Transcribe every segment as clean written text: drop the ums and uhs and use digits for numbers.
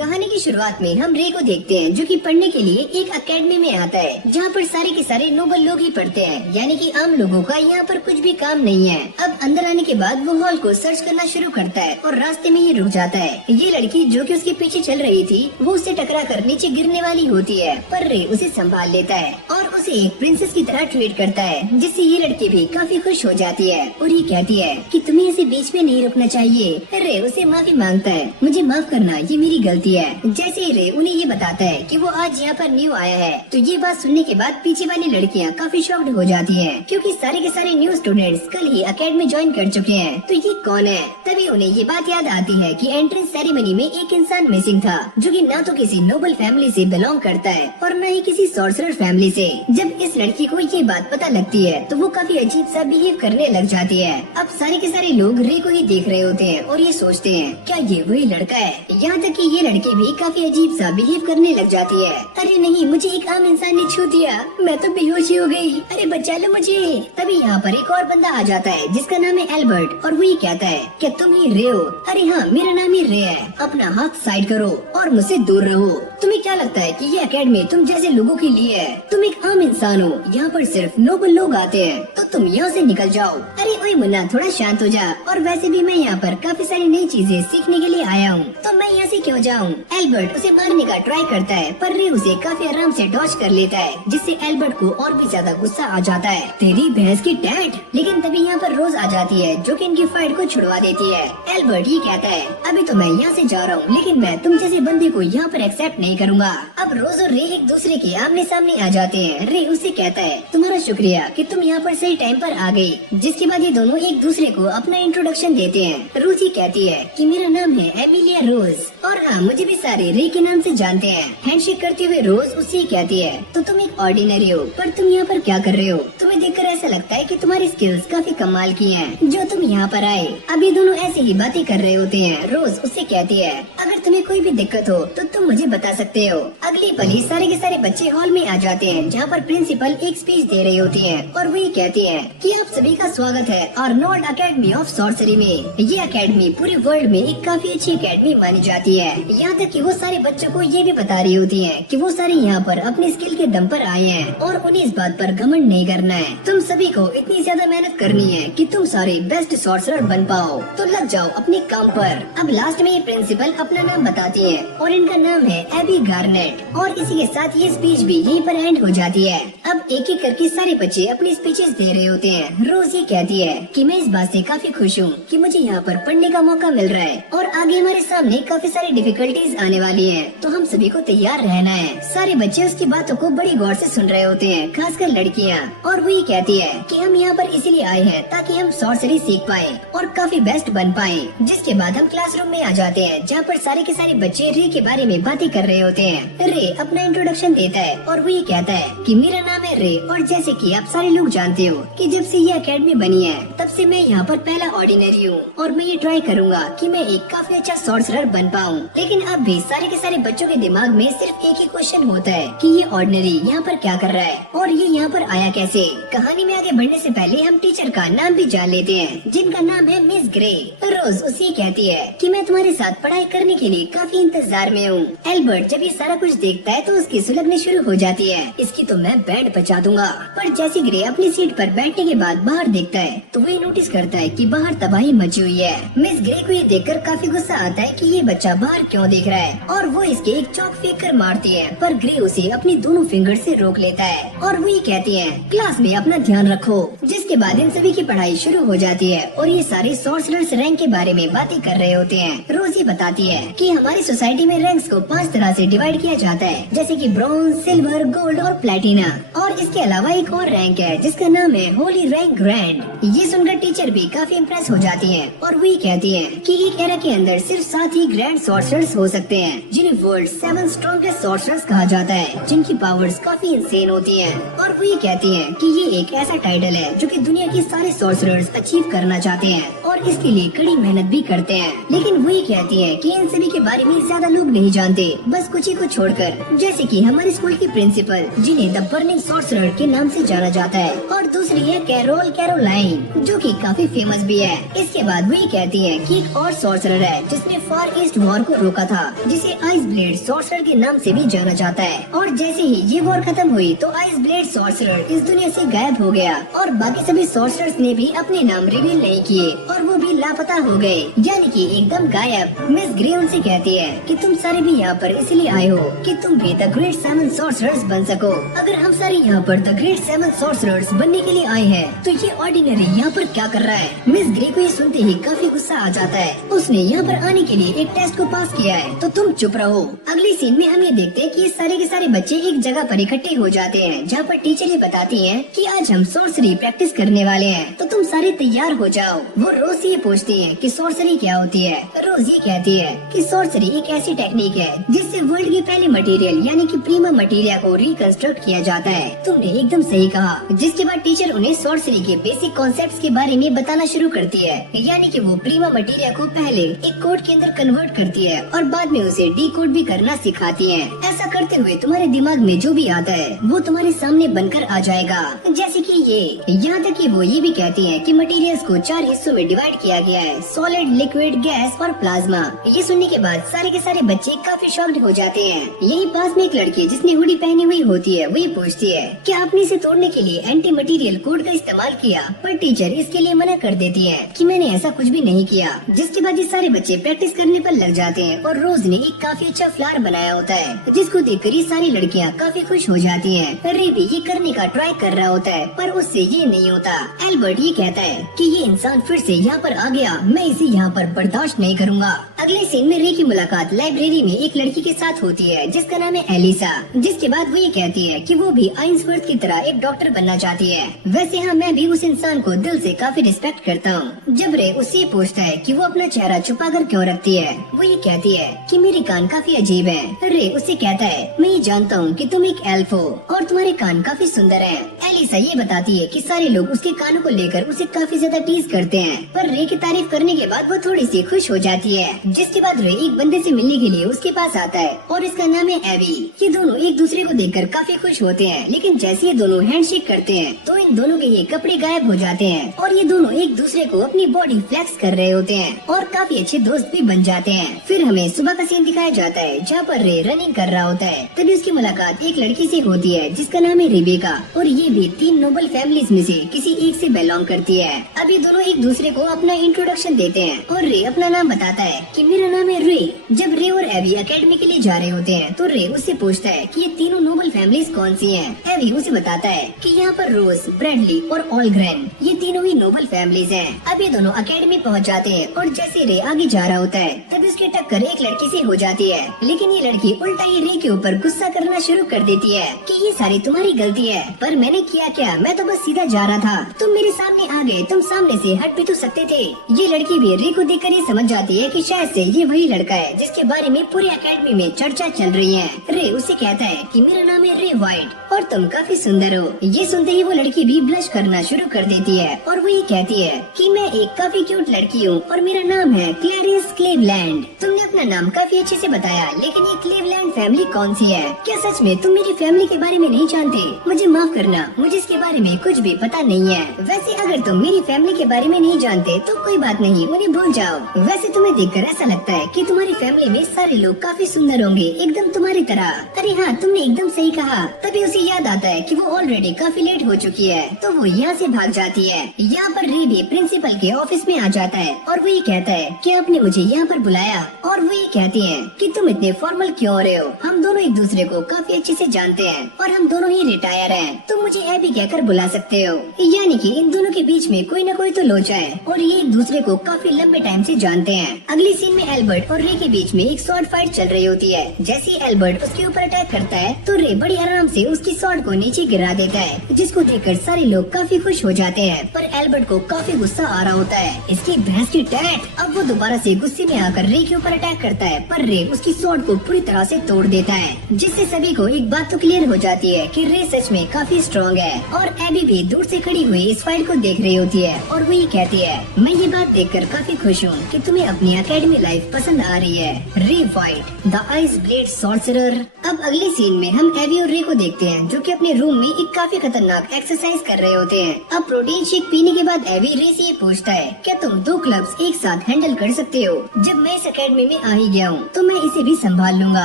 कहानी की शुरुआत में हम रे को देखते हैं जो कि पढ़ने के लिए एक एकेडमी में आता है जहाँ पर सारे के सारे नोबल लोग ही पढ़ते हैं, यानी कि आम लोगों का यहाँ पर कुछ भी काम नहीं है। अब अंदर आने के बाद वो हॉल को सर्च करना शुरू करता है और रास्ते में ही रुक जाता है। ये लड़की जो कि उसके पीछे चल रही थी वो उससे टकरा कर नीचे गिरने वाली होती है, पर रे उसे संभाल लेता है और उसे एक प्रिंसेस की तरह ट्रीट करता है, जिससे ये लड़की भी काफी खुश हो जाती है और ये कहती है कि तुम्हें इसे बीच में नहीं रुकना चाहिए। रे उसे माफी मांगता है, मुझे माफ करना, ये मेरी गलती है। जैसे ही रे उन्हें ये बताता है कि वो आज यहाँ पर न्यू आया है, तो ये बात सुनने के बाद पीछे वाली लड़कियाँ काफी शॉक्ड हो जाती हैं, क्योंकि सारे के सारे न्यू स्टूडेंट्स कल ही एकेडमी ज्वाइन कर चुके हैं। तो ये कौन है? तभी उन्हें ये बात याद आती है कि एंट्रेंस सेरेमनी में एक इंसान मिसिंग था जो कि ना तो किसी नोबल फैमिली से बिलोंग करता है और न ही किसी सॉर्सरर फैमिली से। जब इस लड़की को ये बात पता लगती है तो वो काफी अजीब सा बिहेव करने लग जाती है। अब सारे के सारे लोग रे को ही देख रहे होते हैं और ये सोचते हैं क्या ये वही लड़का है। यहाँ तक कि ये लड़की भी काफी अजीब सा बिहेव करने लग जाती है। अरे नहीं, मुझे एक आम इंसान ने छू दिया, मैं तो बेहोश ही हो गई, अरे बचा लो मुझे। तभी यहाँ पर एक और बंदा आ जाता है जिसका नाम है एल्बर्ट और वो ये कहता है क्या तुम ही रे हो? अरे हाँ, मेरा नाम ही रे है, अपना हाथ साइड करो और मुझसे दूर रहो। तुम्हें क्या लगता है कि ये एकेडमी तुम जैसे लोगों के लिए है? तुम एक आम इंसान हो, यहाँ पर सिर्फ नोबल लोग आते हैं, तो तुम यहाँ से निकल जाओ। अरे ओए मुन्ना, थोड़ा शांत हो जा, और वैसे भी मैं यहाँ पर काफी सारी नई चीजें सीखने के लिए आया हूँ, तो मैं यहाँ से क्यों जाऊँ? एल्बर्ट उसे मारने का ट्राई करता है पर रे उसे काफी आराम से डॉज कर लेता है, जिससे एल्बर्ट को और भी ज्यादा गुस्सा आ जाता है। तेरी भैंस की टैट। लेकिन तभी यहाँ पर रोज आ जाती है जो कि इनकी फाइट को छुड़वा देती है। एल्बर्ट ये कहता है अभी तो मैं यहाँ से जा रहा हूँ, लेकिन मैं तुम जैसे बंदे को यहाँ पर एक्सेप्ट नहीं करूँगा। अब रोज और रे एक दूसरे के आमने सामने आ जाते हैं। रे उससे कहता है तुम्हारा शुक्रिया कि तुम यहाँ पर सही टाइम पर आ गई। जिसके बाद ये दोनों एक दूसरे को अपना इंट्रोडक्शन देते हैं। रूसी कहती है कि मेरा नाम है एमिलिया रोज, और हाँ मुझे भी सारे रे के नाम से जानते हैं। हैंडशेक करते हुए रोज उससे कहती है तो तुम एक ऑर्डिनरी हो, पर तुम यहाँ पर क्या कर रहे हो? तुम्हें देखकर ऐसा लगता है कि तुम्हारी स्किल्स काफी कमाल की हैं, जो तुम यहाँ पर आए। अब ये दोनों ऐसे ही बातें कर रहे होते हैं। रोज उससे कहती है अगर तुम्हें कोई भी दिक्कत हो तो तुम मुझे बता सकते हो। अगली पल ही सारे के सारे बच्चे हॉल में आ जाते हैं जहाँ पर प्रिंसिपल एक स्पीच दे रही होती है और वो ये कहती है कि आप सभी का स्वागत है आर्नोल्ड अकेडमी ऑफ सॉर्सरी में। ये अकेडमी पूरे वर्ल्ड में एक काफी अच्छी अकेडमी मानी जाती है। यहाँ तक कि वो सारे बच्चों को ये भी बता रही होती है कि वो सारे यहाँ पर अपने स्किल के दम पर आए हैं और उन्हें इस बात पर घमंड नहीं करना है। तुम सभी को इतनी ज्यादा मेहनत करनी है कि तुम सारे बेस्ट सॉर्सरर बन पाओ, तो लग जाओ अपने काम पर। अब लास्ट में ये प्रिंसिपल अपना नाम बताती है और इनका नाम है एबी गार्नेट, और इसी के साथ ये स्पीच भी यहीं पर एंड हो जाती है। अब एक एक करके सारे बच्चे अपनी स्पीचेस दे रहे होते हैं। रोज ये कहती है कि मैं इस बात से काफी खुश हूँ कि मुझे यहाँ पर पढ़ने का मौका मिल रहा है और आगे हमारे सामने काफी सारी डिफिकल्टीज आने वाली हैं, तो हम सभी को तैयार रहना है। सारे बच्चे उसकी बातों को बड़ी गौर से सुन रहे होते हैं, खासकर लड़कियाँ, और वो ये कहती है कि हम यहाँ पर इसीलिए आए हैं ताकि हम सॉर्सरी सीख पाए और काफी बेस्ट बन पाए। जिसके बाद हम क्लासरूम में आ जाते हैं जहाँ पर सारे के सारे बच्चे रे के बारे में बातें कर रहे होते हैं। रे अपना इंट्रोडक्शन देता है और वो ये कहता है कि मेरा नाम है रे, और जैसे कि आप सारे लोग जानते हो कि जब से ये एकेडमी बनी है तब से मैं यहाँ पर पहला ऑर्डिनरी हूँ और मैं ये ट्राई करूँगा कि मैं एक काफी अच्छा सॉर्सरर बन पाऊँ। लेकिन अब भी सारे के सारे बच्चों के दिमाग में सिर्फ एक ही क्वेश्चन होता है कि ये ऑर्डिनरी यहाँ पर क्या कर रहा है और ये यहाँ पर आया कैसे। कहानी में आगे बढ़ने से पहले हम टीचर का नाम भी जान लेते हैं, जिनका नाम है मिस ग्रे। रोज उसी कहती है कि मैं तुम्हारे साथ पढ़ाई करने के लिए काफी इंतजार में हूँ। एल्बर्ट जब ये सारा कुछ देखता है तो उसकी सुलगने शुरू हो जाती है, इसकी तो मैं बैंड बजा दूंगा। पर जैसे ग्रे अपनी सीट पर बैठने के बाद बाहर देखता है तो वो नोटिस करता है कि बाहर तबाही मची हुई है। मिस ग्रे को ये देखकर काफी गुस्सा आता है कि ये बच्चा बाहर क्यों देख रहा है, और वो इसके एक चौक फेंक कर मारती है, पर ग्रे उसे अपनी दोनों फिंगर से रोक लेता है और वो ये कहती है क्लास में अपना ध्यान रखो। जिसके बाद इन सभी की पढ़ाई शुरू हो जाती है और ये सारे सॉर्सरर्स रैंक के बारे में बातें कर रहे होते हैं। रोज ये बताती है कि हमारी सोसाइटी में रैंक्स को 5 तरह से डिवाइड किया जाता है, जैसे कि ब्रॉन्ज, सिल्वर, गोल्ड और प्लेटिना, और इसके अलावा एक और रैंक है जिसका नाम है होली रैंक ग्रैंड। ये सुनकर टीचर भी काफी इम्प्रेस हो जाती है और वो ये कहती है कि एक एरा के अंदर सिर्फ 7 ही ग्रैंड सॉर्सरर्स हो सकते हैं, जिन्हें वर्ल्ड 7 स्ट्रॉन्गेस्ट सॉर्सरर्स कहा जाता है, जिनकी पावर्स काफी इंसेन होती हैं। और वो ये कहती है कि ये एक ऐसा टाइटल है जो कि दुनिया के सारे सॉर्सरर्स अचीव करना चाहते हैं और इसके लिए कड़ी मेहनत भी करते हैं। लेकिन वो ये कहती है कि इन सभी के बारे में ज्यादा लोग नहीं जानते, बस कुछ ही को छोड़कर। टीचर, जैसे कि हमारे स्कूल की प्रिंसिपल, जिन्हें द बर्निंग सॉर्सरर के नाम से जाना जाता है, और दूसरी है कैरोलाइन, जो कि काफी फेमस भी है। इसके बाद वही कहती है कि एक और सॉर्सरर है जिसने फार ईस्ट वॉर को रोका था, जिसे आइस ब्लेड सॉर्सरर के नाम से भी जाना जाता है। और जैसे ही ये वॉर खत्म हुई तो आइस ब्लेड सॉर्सरर इस दुनिया से गायब हो गया और बाकी सभी सॉर्सरर्स ने भी अपने नाम रिवील नहीं किए और वो भी लापता हो गए, यानी कि एकदम गायब। मिस ग्रे उनसे कहती है कि तुम सारे भी यहाँ पर इसलिए आए हो कि तुम भी द ग्रेट 7 सॉर्सरर्स बन सको। अगर हम सारे यहाँ पर द ग्रेट 7 सॉर्सरर्स बनने के लिए आए हैं तो ये ऑर्डिनरी यहाँ पर क्या कर रहा है। मिस ग्रे को ये सुनते ही काफी गुस्सा आ जाता है। उसने यहाँ पर आने के लिए एक टेस्ट को पास किया है, तो तुम चुप रहो। अगले सीन में हम ये देखते हैं कि ये सारे के सारे बच्चे एक जगह पर इकट्ठे हो जाते हैं, जहाँ पर टीचर ये बताती है कि आज हम सॉर्सरी प्रैक्टिस करने वाले हैं, तो तुम सारे तैयार हो जाओ। वो रोज से ये पूछती है कि सॉर्सरी क्या होती है। रोज ये कहती है कि सॉर्सरी एक ऐसी टेक्निक है जिससे वर्ल्ड के पहले मटेरियल यानी कि प्रीमा मटेरिया को रिकंस्ट्रक्ट किया जाता है। तुमने एकदम सही कहा। जिसके बाद टीचर उन्हें सॉर्सरी के बेसिक कॉन्सेप्ट्स के बारे में बताना शुरू करती है, यानी कि वो प्रीमा मटेरिया को पहले एक कोड के अंदर कन्वर्ट करती है और बाद में उसे डीकोड भी करना सिखाती है। ऐसा करते हुए तुम्हारे दिमाग में जो भी आता है वो तुम्हारे सामने बनकर आ जाएगा, जैसे कि ये। यहाँ तक कि वो ये भी कहती है कि मटेरियल्स को 4 हिस्सों में डिवाइड किया गया है, सॉलिड, लिक्विड, गैस और प्लाज्मा। ये सुनने के बाद सारे के सारे बच्चे काफी शॉक्ड हो जाते हैं। यही पास में एक लड़की जिसने हुडी पहनी हुई होती है, वो ये पूछती है कि आपने इसे तोड़ने के लिए एंटी मटेरियल कोड का इस्तेमाल किया, पर टीचर इसके लिए मना कर देती है कि मैंने ऐसा कुछ भी नहीं किया। जिसके बाद ये सारे बच्चे प्रैक्टिस करने पर लग जाते हैं और रोज ने एक काफी अच्छा फ्लावर बनाया होता है, जिसको देखकर ये सारी लड़कियाँ काफी खुश हो जाती हैं। रे भी ये करने का ट्राई कर रहा होता है, पर उससे ये नहीं होता। एल्बर्ट ये कहता है कि ये इंसान फिर से यहाँ पर आ गया, मैं इसे यहाँ पर बर्दाश्त नहीं करूँगा। अगले सीन में रे की मुलाकात लाइब्रेरी में एक लड़की के साथ होती है जिसका नाम है एलिसा। जिसके बाद वो ये कहती है कि वो भी आइंसवर्थ की तरह एक डॉक्टर बनना चाहती है। वैसे हाँ, मैं भी उस इंसान को दिल से काफी रिस्पेक्ट करता हूँ। जब रे उससे पूछता है कि वो अपना चेहरा छुपा कर क्यों रखती है, वो ये कहती है कि मेरे कान काफी अजीब हैं। रे उससे कहता है मैं ये जानता हूँ कि तुम एक एल्फ हो और तुम्हारे कान काफी सुंदर हैं। एलिसा ये बताती है कि सारे लोग उसके कानों को लेकर उसे काफी ज्यादा टीज करते हैं, पर रे की तारीफ करने के बाद वो थोड़ी सी खुश हो जाती है। जिसके बाद रे एक बंदे से मिलने के लिए उसके पास आता है और इसका नाम है एवी। ये दोनों एक दूसरे को देखकर काफी खुश होते हैं, लेकिन जैसे ये दोनों हैंडशेक करते हैं तो इन दोनों के ये कपड़े गायब हो जाते हैं और ये दोनों एक दूसरे को अपनी बॉडी फ्लेक्स कर रहे होते हैं और काफी अच्छे दोस्त भी बन जाते हैं। फिर हमें सुबह का सीन दिखाया जाता है जहाँ पर रे रनिंग कर रहा होता है। तभी उसकी मुलाकात एक लड़की से होती है जिसका नाम है रेबेका, और ये भी 3 नोबल फैमिलीज में से किसी एक से बिलोंग करती है। अब ये दोनों एक दूसरे को अपना इंट्रोडक्शन देते हैं और रे अपना नाम बताता है कि मेरा नाम है रे। जब रे और एवी एकेडमी के लिए जा रहे होते हैं तो रे उससे पूछता है कि ये तीनों नोबल फैमिलीज कौन सी हैं। एवी उसे बताता है कि यहाँ पर रोज, ब्रैडली और ऑलग्रेन ये तीनों ही नोबल फैमिलीज हैं। अब ये दोनों एकेडमी पहुँच जाते हैं और जैसे रे आगे जा रहा होता है तब उसकी टक्कर एक लड़की से हो जाती है, लेकिन ये लड़की उल्टा ही रे के ऊपर गुस्सा करना शुरू कर देती है कि ये सारी तुम्हारी गलती है। पर मैंने किया क्या, मैं तो बस सीधा जा रहा था, तुम मेरे सामने आ गए, तुम सामने से हट भी तो सकते थे। ये लड़की भी रे को देखकर ये समझ जाती है कि शायद से ये वही लड़का है जिसके बारे में पूरी एकेडमी में चर्चा चल रही है। रे उससे कहता है कि मेरा नाम है रे व्हाइट और तुम काफी सुंदर हो। ये सुनते ही वो लड़की भी ब्लश करना शुरू कर देती है और वो ये कहती है कि मैं एक काफी क्यूट लड़की हूँ और मेरा नाम है क्लैरिस क्लीवलैंड। तुमने अपना नाम काफी अच्छे से बताया, लेकिन ये क्लीवलैंड फैमिली कौन सी है? क्या सच में तुम मेरी फैमिली के बारे में नहीं जानते? मुझे माफ करना, मुझे इसके बारे में कुछ भी पता नहीं है। वैसे अगर तुम मेरी फैमिली के बारे में नहीं जानते तो कोई बात नहीं, उन्हें भूल जाओ। वैसे तुम्हें देखकर ऐसा लगता है कि तुम्हारी फैमिली में सारे लोग काफी सुंदर होंगे, एकदम तुम्हारी तरह। अरे हाँ, तुमने एकदम सही कहा। तभी उसे याद आता है कि वो ऑलरेडी काफी लेट हो चुकी है, तो वो यहाँ से भाग जाती है। यहाँ पर रे भी प्रिंसिपल के ऑफिस में आ जाता है और वो ये कहता है कि आपने मुझे यहाँ पर बुलाया, और वो ये कहती है कि तुम इतने फॉर्मल क्यों हो रहे हो, हम दोनों एक दूसरे को काफी अच्छे से जानते हैं और हम दोनों ही रिटायर हैं, तुम मुझे एबी कहकर बुला सकते हो। यानी कि इन दोनों के बीच में कोई न कोई तो लोचा है और ये एक दूसरे को काफी लंबे टाइम से जानते हैं। अगली सीन में एल्बर्ट और रे के बीच में एक स्वॉर्ड फाइट चल रही होती है। जैसे ही एल्बर्ट उसके ऊपर अटैक करता है तो रे बड़ी आराम से उसकी स्वॉर्ड को नीचे गिरा देता है, जिसको देखकर सारे लोग काफी खुश हो जाते हैं। पर एल्बर्ट को काफी गुस्सा आ रहा होता है, इसकी भैंस की टैट। अब वो दोबारा से गुस्से में आकर रे के ऊपर अटैक करता है, पर रे उसकी स्वॉर्ड को पूरी तरह से तोड़ देता है, जिससे सभी को एक बात तो क्लियर हो जाती है कि रे सच में काफी स्ट्रॉन्ग है। और एबी भी दूर से खड़ी हुई इस फाइट को देख रही होती है और वो ये कहती है, मैं ये बात देखकर काफी खुश हूँ कि तुम्हें अपनी एकेडमी लाइफ पसंद आ रही है। रे white, the ice blade sorcerer. अब अगले सीन में हम एवी और रे को देखते हैं जो कि अपने रूम में एक काफी खतरनाक एक्सरसाइज कर रहे होते हैं। अब प्रोटीन शेक पीने के बाद एवी रे से ये पूछता है, क्या तुम 2 क्लब्स एक साथ हैंडल कर सकते हो? जब मैं इस एकेडमी में आ ही गया हूँ तो मैं इसे भी संभाल लूंगा,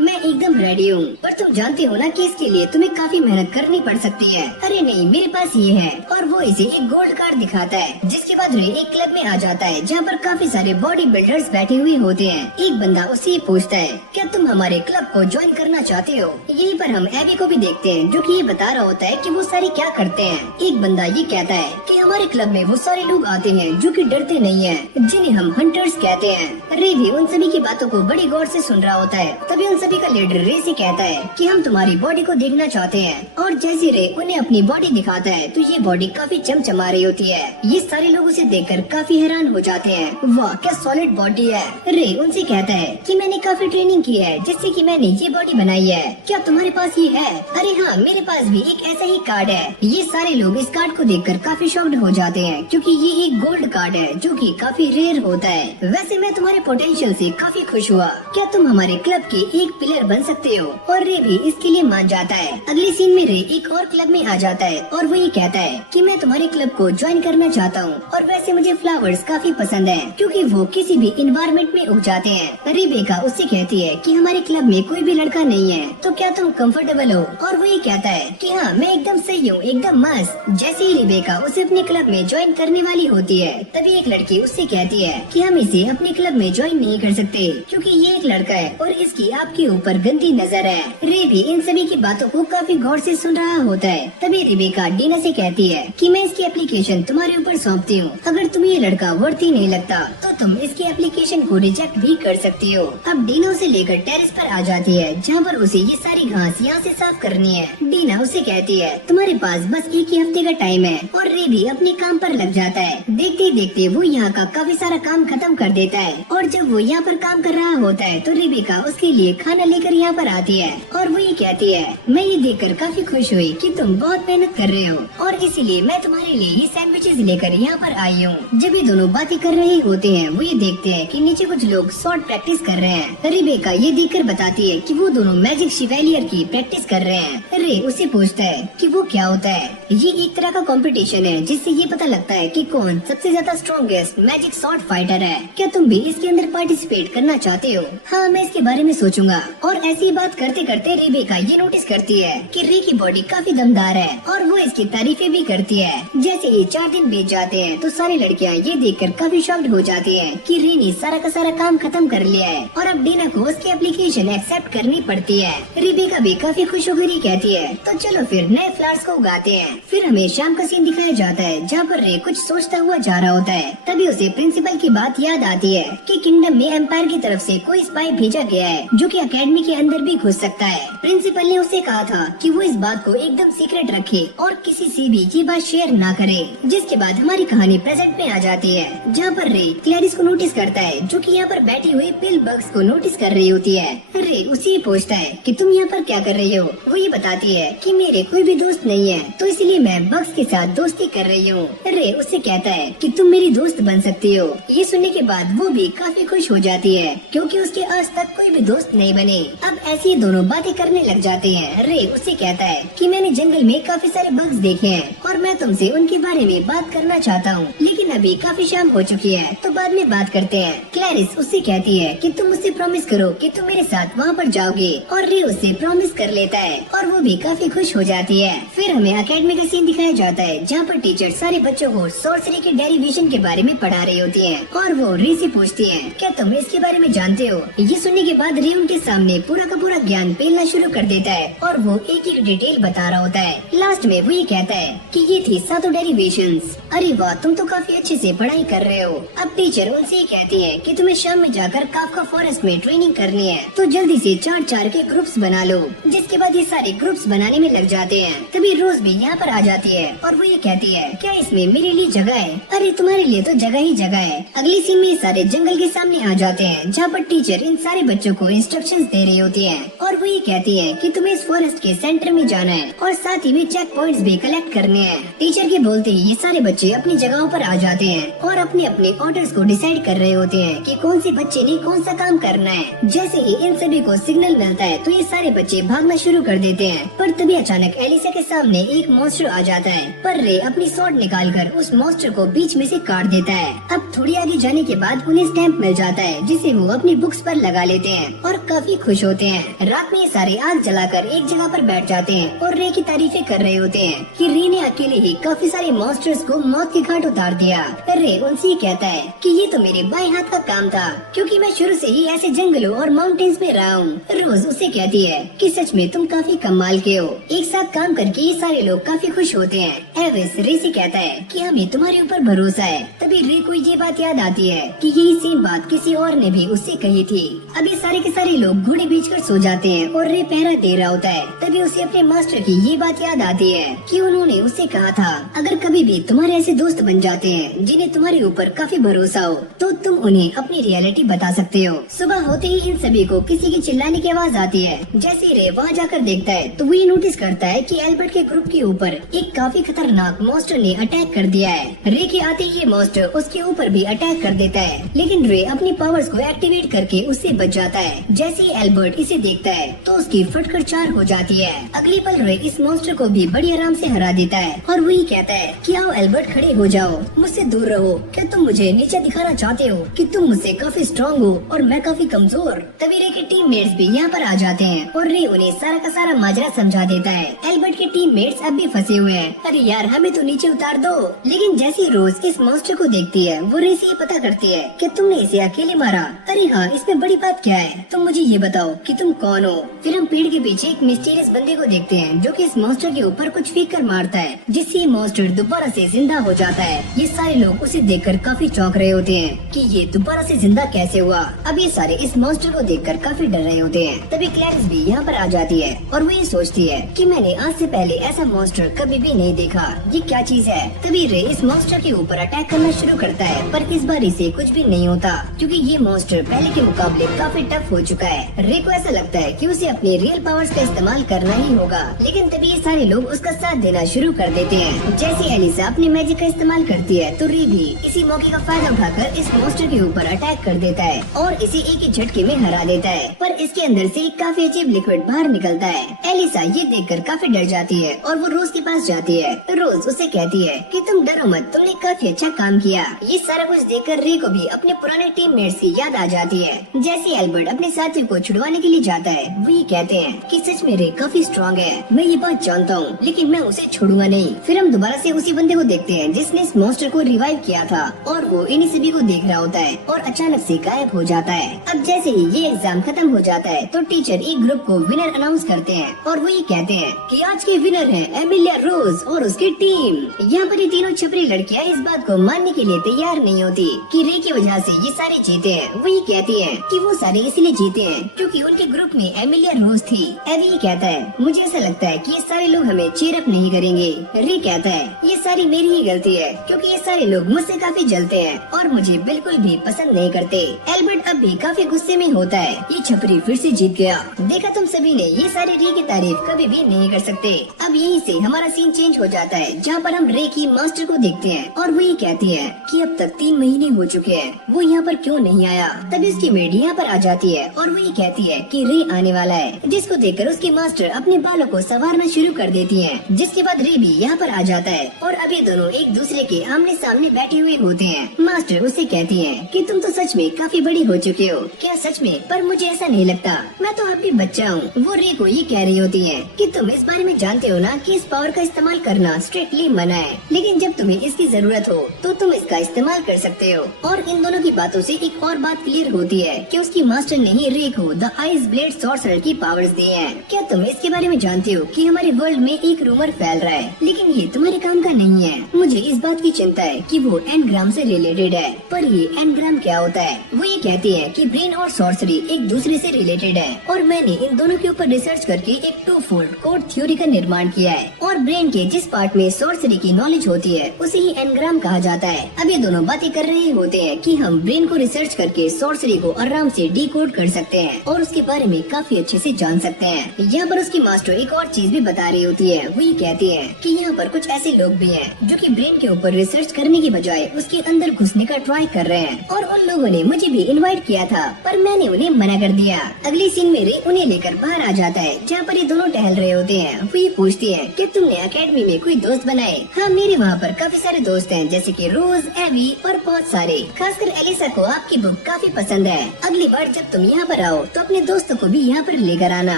मैं एकदम रेडी हूँ। पर तुम जानते हो ना कि इसके लिए तुम्हें काफी मेहनत करनी पड़ सकती है। अरे नहीं, मेरे पास ये है। और वो इसे एक गोल्ड कार्ड दिखाता है, जिसके बाद रे एक क्लब में आ जाता है जहाँ पर काफी सारे बॉडी बिल्डर्स बैठे हुए होते हैं। एक बंदा उससे ये पूछता है, क्या तुम हमारे क्लब को ज्वाइन करना चाहते हो? यहीं पर हम एवी को भी देखते हैं जो कि ये बता रहा होता है कि वो सारे क्या करते हैं। एक बंदा ये कहता है कि हमारे क्लब में वो सारे लोग आते हैं जो कि डरते नहीं हैं, जिन्हें हम हंटर्स कहते हैं। रे भी उन सभी की बातों को बड़ी गौर से सुन रहा होता है। तभी उन सभी का लीडर रे से कहता है कि हम तुम्हारी बॉडी को देखना चाहते हैं। और जैसे रे उन्हें अपनी बॉडी दिखाता है तो ये बॉडी काफी चमचमा रही होती है। ये सारे लोग उसे देखकर काफी हैरान हो जाते हैं। वाह, क्या सॉलिड बॉडी है। रे उनसे कहता है कि मैंने काफी ट्रेनिंग की है जिससे कि मैंने ये बॉडी बनाई है, क्या तुम्हारे पास ये है? अरे हाँ, मेरे पास भी एक ऐसा ही कार्ड है। ये सारे लोग इस कार्ड को देखकर काफी शॉक्ड हो जाते हैं क्योंकि ये एक गोल्ड कार्ड है जो कि काफी रेयर होता है। वैसे मैं तुम्हारे पोटेंशियल से काफी खुश हुआ, क्या तुम हमारे क्लब के एक प्लेयर बन सकते हो? और रे भी इसके लिए मान जाता है। अगले सीन में रे एक और क्लब में आ जाता है और वो ये कहता है कि मैं तुम्हारे क्लब को ज्वाइन करना चाहता हूँ। और वैसे मुझे फ्लावर्स काफी पसंद है क्योंकि वो किसी भी इन्वायरमेंट में उग जाते हैं। रिबेका उससे कहती है कि हमारे क्लब में कोई भी लड़का नहीं है, तो क्या तुम कंफर्टेबल हो? और वो ये कहता है कि हाँ, मैं एकदम सही हूँ, एकदम मस्त। जैसे ही रिबेका उसे अपने क्लब में ज्वाइन करने वाली होती है तभी एक लड़की उससे कहती है कि हम इसे अपने क्लब में ज्वाइन नहीं कर सकते क्योंकि ये एक लड़का है और इसकी आपके ऊपर गंदी नजर है। रे भी इन सभी की बातों को काफी गौर से सुन रहा होता है। तभी रिबेका डीना से कहती है कि मैं इसकी एप्लीकेशन तुम्हारे ऊपर सौंपती हूँ, अगर तुम्हें ये लड़का वर्ती नहीं लगता तो तुम इसकी एप्लीकेशन को रिजेक्ट भी कर सकती हो। अब डीना उसे लेकर टेरेस पर आ जाती है जहाँ पर उसे ये सारी घास यहाँ से साफ करनी है। डीना उसे कहती है तुम्हारे पास बस एक ही हफ्ते का टाइम है। और रे भी अपने काम पर लग जाता है। देखते ही देखते वो यहाँ का काफी सारा काम खत्म कर देता है। और जब वो यहाँ पर काम कर रहा होता है तो रिबेका उसके लिए खाना लेकर यहाँ पर आती है और वो ये कहती है मैं ये देखकर काफी खुश हुई कि तुम बहुत मेहनत कर रहे हो और इसीलिए मैं तुम्हारे लिए ये सैंडविचेस लेकर यहाँ पर आई हूँ। जब ये दोनों बातें कर रहे होते हैं वो ये देखते हैं कि नीचे कुछ लोग शॉर्ट प्रैक्टिस कर रहे हैं। रिबेका ये देखकर बताती है कि वो दोनों मैजिक शिवेलियर की प्रैक्टिस कर रहे हैं। रे उसे पूछता है कि वो क्या होता है। ये एक तरह का कंपटीशन है जिससे ये पता लगता है कि कौन सबसे ज्यादा स्ट्रॉन्गेस्ट मैजिक शॉर्ट फाइटर है। क्या तुम भी इसके अंदर पार्टिसिपेट करना चाहते हो? हाँ, मैं इसके बारे में सोचूंगा। और ऐसी बात करते करते रिबेका ये नोटिस करती है कि रे की बॉडी काफी दमदार है और वो इसकी तारीफें भी करती है। जैसे ही 4 दिन बीत जाते हैं तो सारी लड़कियां ये देखकर काफी शॉक्ड हो जाती हैं कि रे ने सारा का सारा काम खत्म कर लिया है और अब डीना को उसकी एप्लीकेशन एक्सेप्ट करनी पड़ती है। रिबेका भी काफी खुश होकर ही कहती है तो चलो फिर नए फ्लावर्स को उगाते हैं। फिर हमें शाम का सीन दिखाया जाता है जहाँ पर रे कुछ सोचता हुआ जा रहा होता है। तभी उसे प्रिंसिपल की बात याद आती है कि किंगडम में एम्पायर की तरफ से कोई स्पाई भेजा गया है जो कि एकेडमी के अंदर भी घुस सकता है। प्रिंसिपल ने उसे कहा था कि वो इस बात को एकदम सीक्रेट रखे और किसी से भी ये बात शेयर ना करे। जिसके बाद हमारी कहानी प्रेजेंट में आ जाती है जहाँ पर रे क्लैरिस को नोटिस करता है जो कि यहाँ पर बैठी हुई पिल बग्स को नोटिस कर रही होती है। रे उसे पूछता है कि तुम यहाँ पर क्या कर रही हो? वो ये बताती है कि मेरे कोई भी दोस्त नहीं है तो इसलिए मैं बग्स के साथ दोस्ती कर रही हूँ। रे उससे कहता है कि तुम मेरी दोस्त बन सकती हो। ये सुनने के बाद वो भी काफी खुश हो जाती है क्योंकि उसके आज तक कोई भी दोस्त नहीं बने। अब ऐसी दोनों बातें करने लग जाते हैं। रे उससे कहता है कि मैंने जंगल में काफी सारे बग्स देखे हैं और मैं तुमसे उनके बारे में बात करना चाहता हूँ, लेकिन अभी काफी शाम हो चुकी है तो बाद में बात करते हैं। क्लैरिस उससे कहती है कि तुम मुझसे प्रॉमिस करो कि तुम मेरे साथ वहाँ पर जाओगे और रे उससे प्रॉमिस कर लेता है और वो भी काफी खुश हो जाती है। फिर हमें एकेडमी का सीन दिखाया जाता है जहाँ पर टीचर सारे बच्चों को सॉर्सरी के डेरिवेशन के बारे में पढ़ा रही होती है और वो रे से पूछती है क्या तुम इसके बारे में जानते हो? ये सुनने के बाद रे उनके सामने पूरा का पूरा ज्ञान पेलना शुरू कर देता है और वो एक एक डिटेल बता रहा होता है। लास्ट में वो ये कहता है कि ये थी 7 डेरिवेशंस। अरे वाह, तुम तो काफी अच्छे से पढ़ाई कर रहे हो। अब टीचर उनसे ये कहती है कि तुम्हें शाम में जाकर काफका फॉरेस्ट में ट्रेनिंग करनी है तो जल्दी से 4-4 के ग्रुप्स बना लो। जिसके बाद ये सारे ग्रुप्स बनाने में लग जाते हैं। तभी रोज भी यहाँ पर आ जाती है और वो ये कहती है क्या इसमें मेरे लिए जगह है? अरे तुम्हारे लिए तो जगह ही जगह है। अगली सीन में सारे जंगल के सामने आ जाते हैं जहाँ पर टीचर इन सारे बच्चों को इंस्ट्रक्शंस दे रही होती है और वो ये कहती है कि तुम्हें इस फॉरेस्ट के सेंटर में जाना है और साथ ही में चेक पॉइंट्स भी कलेक्ट करने हैं। टीचर के बोलते ही ये सारे बच्चे अपनी जगहों पर आ जाते हैं और अपने अपने ऑर्डर्स को डिसाइड कर रहे होते हैं कि कौन से बच्चे ने कौन सा काम करना है। जैसे ही इन सभी को सिग्नल मिलता है तो ये सारे बच्चे भागना शुरू कर देते हैं, पर तभी अचानक एलिसा के सामने एक मॉन्स्टर आ जाता है, पर रे अपनी स्वॉर्ड निकालकर उस मॉन्स्टर को बीच में से काट देता है। अब थोड़ी आगे जाने के बाद उन्हें स्टैम्प मिल जाता है जिसे वो अपनी बुक्स पर लगा लेते हैं और काफी खुश होते हैं। रात में ये सारे आग जलाकर एक जगह पर बैठ जाते हैं और रे की तारीफें कर रहे होते हैं कि रे ने अकेले ही काफी सारे मॉन्स्टर्स को मौत के घाट उतार दिया। रे उनसे कहता है कि ये तो मेरे बाएं हाथ का काम था, क्योंकि मैं शुरू से ही ऐसे जंगलों और माउंटेन्स में रहा हूँ। रोज उसे कहती है कि सच में तुम काफी कमाल के हो। एक साथ काम करके ये सारे लोग काफी खुश होते हैं। एविस रे से कहता है कि हमें तुम्हारे ऊपर भरोसा है। तभी रे को ये बात याद आती है कि यही सेम बात किसी और ने भी उससे कही थी। अब ये सारे के सारे लोग घोड़े बेचकर सो जाते हैं और रे पहरा दे रहा होता है। तभी उसे अपने मास्टर की ये बात याद आती है कि उन्होंने उससे कहा था, अगर कभी भी तुम्हारे ऐसे दोस्त बन जाते हैं जिन्हें तुम्हारे ऊपर काफी भरोसा हो तो तुम उन्हें अपनी रियलिटी बता सकते हो। सुबह होते ही इन सभी को किसी की चिल्लाने की आवाज आती है। जैसे ही रे वहाँ जाकर देखता है तो वो ये नोटिस करता है कि एल्बर्ट के ग्रुप के ऊपर एक काफी खतरनाक मॉन्स्टर ने अटैक कर दिया है। रे के आते ही ये मॉन्स्टर उसके ऊपर भी अटैक कर देता है, लेकिन रे अपनी पावर्स को एक्टिवेट करके उससे बच जाता है। जैसे ही एल्बर्ट इसे देखता है तो उसकी फटकर 4 हो जाती है। अगली पल रे इस मॉन्स्टर को भी बड़ी आराम से हरा देता है और वही कहता है कि आओ एल्बर्ट, खड़े हो जाओ, मुझसे दूर रहो। क्या तुम मुझे नीचे दिखाना चाहते हो कि तुम मुझसे काफी स्ट्रॉन्ग हो और मैं काफी कमजोर? तभी रे के टीममेट्स भी यहाँ पर आ जाते हैं और रे उन्हें सारा का सारा माजरा समझा देता है। एल्बर्ट के टीममेट्स अब भी फंसे हुए हैं। अरे यार, हमें तो नीचे उतार दो। लेकिन जैसे ही रोज इस मॉन्स्टर को देखती है वो रे से ये पता करती है कि तुमने इसे अकेले मारा। अरे हाँ, इसमें बड़ी बात क्या है? तुम मुझे ये बताओ कि तुम कौन हो? फिर हम पेड़ के पीछे एक मिस्टीरियस बंदे को देखते हैं जो कि इस मॉन्स्टर के ऊपर कुछ फेंक कर मारता है, जिससे ये मॉन्स्टर दोबारा से जिंदा हो जाता है। ये सारे लोग उसे देखकर काफी चौंक रहे होते हैं कि ये दोबारा से जिंदा कैसे हुआ। अब ये सारे इस मॉन्स्टर को देखकर काफी डर रहे होते हैं। तभी क्लैरिस भी यहाँ पर आ जाती है और वो ये सोचती है कि मैंने आज से पहले ऐसा मॉन्स्टर कभी भी नहीं देखा, ये क्या चीज है? तभी रे इस मॉन्स्टर के ऊपर अटैक करना शुरू करता है, पर इस बार इसे कुछ भी नहीं होता क्योंकि ये मॉन्स्टर पहले के मुकाबले काफी टफ हो चुका है। रे को ऐसा लगता है कि उसे अपने रियल पावर्स का इस्तेमाल करना ही होगा, लेकिन तभी ये सारे लोग उसका साथ देना शुरू कर देते हैं। जैसे एलिसा अपनी मैजिक का इस्तेमाल करती है तो रे भी इसी मौके का फायदा उठाकर इस मॉन्स्टर के ऊपर अटैक कर देता है और इसे एक ही झटके में हरा देता है। पर इसके अंदर से एक काफी अजीब लिक्विड बाहर निकलता है। एलिसा ये देखकर काफी डर जाती है और वो रोज के पास जाती है। रोज उसे कहती है कि तुम डरो मत, तुमने काफी अच्छा काम किया। ये सारा कुछ देखकर रे को भी अपने पुराने टीममेट्स की याद आ जाती है। जैसे एल्बर्ट अपने साथियों को छुड़वाने के लिए जाता है वो ये कहते हैं कि सच में रे काफी स्ट्रॉन्ग है, मैं ये बात जानता हूँ, लेकिन मैं उसे छोड़ूंगा नहीं। फिर हम दोबारा से उसी बंदे को देखते हैं जिसने इस मॉन्स्टर को रिवाइव किया था और वो इन्हीं सभी को देख रहा होता है और अचानक से गायब हो जाता है। अब जैसे ही ये एग्जाम खत्म हो जाता है तो टीचर एक ग्रुप को विनर अनाउंस करते हैं और वो ये कहते हैं कि आज के विनर हैं एमिलिया रोज और उसकी टीम। यहाँ पर ये तीनों छपरी लड़कियाँ इस बात को मानने के लिए तैयार नहीं होती कि रे की वजह से ये सारे जीते हैं। वो ये कहती है कि वो सारे इसलिए जीते हैं क्योंकि उनके ग्रुप में एमिलिया रोज थी। एवी कहता है मुझे ऐसा लगता है कि ये सारे लोग हमें चीयर अप नहीं करेंगे। रे कहता है ये सारी मेरी ही गलती है क्योंकि ये सारे लोग मुझसे काफी जलते हैं और मुझे बिल्कुल भी पसंद नहीं करते। एल्बर्ट अब भी काफी गुस्से में होता है, ये छपरी फिर से जीत गया। देखा तुम सभी ने, ये सारे रे की तारीफ कभी भी नहीं कर सकते। अब यहीं से हमारा सीन चेंज हो जाता है जहाँ पर हम रे की मास्टर को देखते हैं और वो ये कहती है कि अब तक 3 महीने हो चुके हैं, वो यहाँ पर क्यों नहीं आया। तभी उसकी मेड यहाँ पर आ जाती है और वो ये कहती है कि रे आने वाला है, जिसको देखकर उसकी मास्टर अपने बालों को संवारना शुरू कर देती है। जिसके बाद रे भी यहाँ पर आ जाता है और अब ये दोनों एक दूसरे के आमने सामने बैठे हुए होते हैं। मास्टर उससे कहती है कि तुम तो सच में काफी बड़ी हो चुके हो। क्या सच में? पर मुझे ऐसा नहीं लगता, मैं तो अब भी बच्चा हूँ। वो रे को ये कह रही होती है कि तुम इस बारे में जानते हो ना कि इस पावर का इस्तेमाल करना स्ट्रिक्टली मना है, लेकिन जब तुम्हें इसकी जरूरत हो तो तुम इसका इस्तेमाल कर सकते हो। और इन दोनों की बातों से एक और बात क्लियर होती है कि उसकी मास्टर ने ही रे को द आइस ब्लेड सॉर्सरर की पावर्स दी हैं। क्या तुम इसके बारे में जानते हो कि हमारे वर्ल्ड में एक रूमर फैल रहा है, लेकिन ये तुम्हारे काम का नहीं है। मुझे इस बात की चिंता है कि वो एनग्राम से रिलेटेड है। पर ये एनग्राम क्या होता है? वो ये कहती है कि ब्रेन और सॉर्सरी एक दूसरे से रिलेटेड है और मैंने इन दोनों के ऊपर रिसर्च करके एक 2-fold कोड थ्योरी का निर्माण किया है और ब्रेन के जिस पार्ट में सॉर्सरी की नॉलेज होती है उसे ही एनग्राम कहा जाता है। अब ये दोनों बातें कर रहे होते हैं कि हम ब्रेन को रिसर्च करके सॉर्सरी को आराम से डिकोड कर सकते हैं और उसके बारे में में काफी अच्छे से जान सकते हैं। यहाँ पर उसकी मास्टर एक और चीज भी बता रही होती है। वो ये कहती है कि यहाँ पर कुछ ऐसे लोग भी हैं जो कि ब्रेन के ऊपर रिसर्च करने की बजाय उसके अंदर घुसने का ट्राई कर रहे हैं, और उन लोगों ने मुझे भी इनवाइट किया था पर मैंने उन्हें मना कर दिया। अगली सीन में रे उन्हें लेकर बाहर आ जाता है जहाँ पर ये दोनों टहल रहे होते हैं। वो ये पूछती है कि तुमने एकेडमी में कोई दोस्त बनाए? हाँ, मेरे वहाँ पर काफी सारे दोस्त हैं, जैसे कि रोज, एवी और बहुत सारे। खासकर एलिसा को आपकी बुक काफी पसंद है। अगली बार जब तुम यहाँ पर आओ तो अपने दोस्तों को भी यहाँ पर लेकर आना,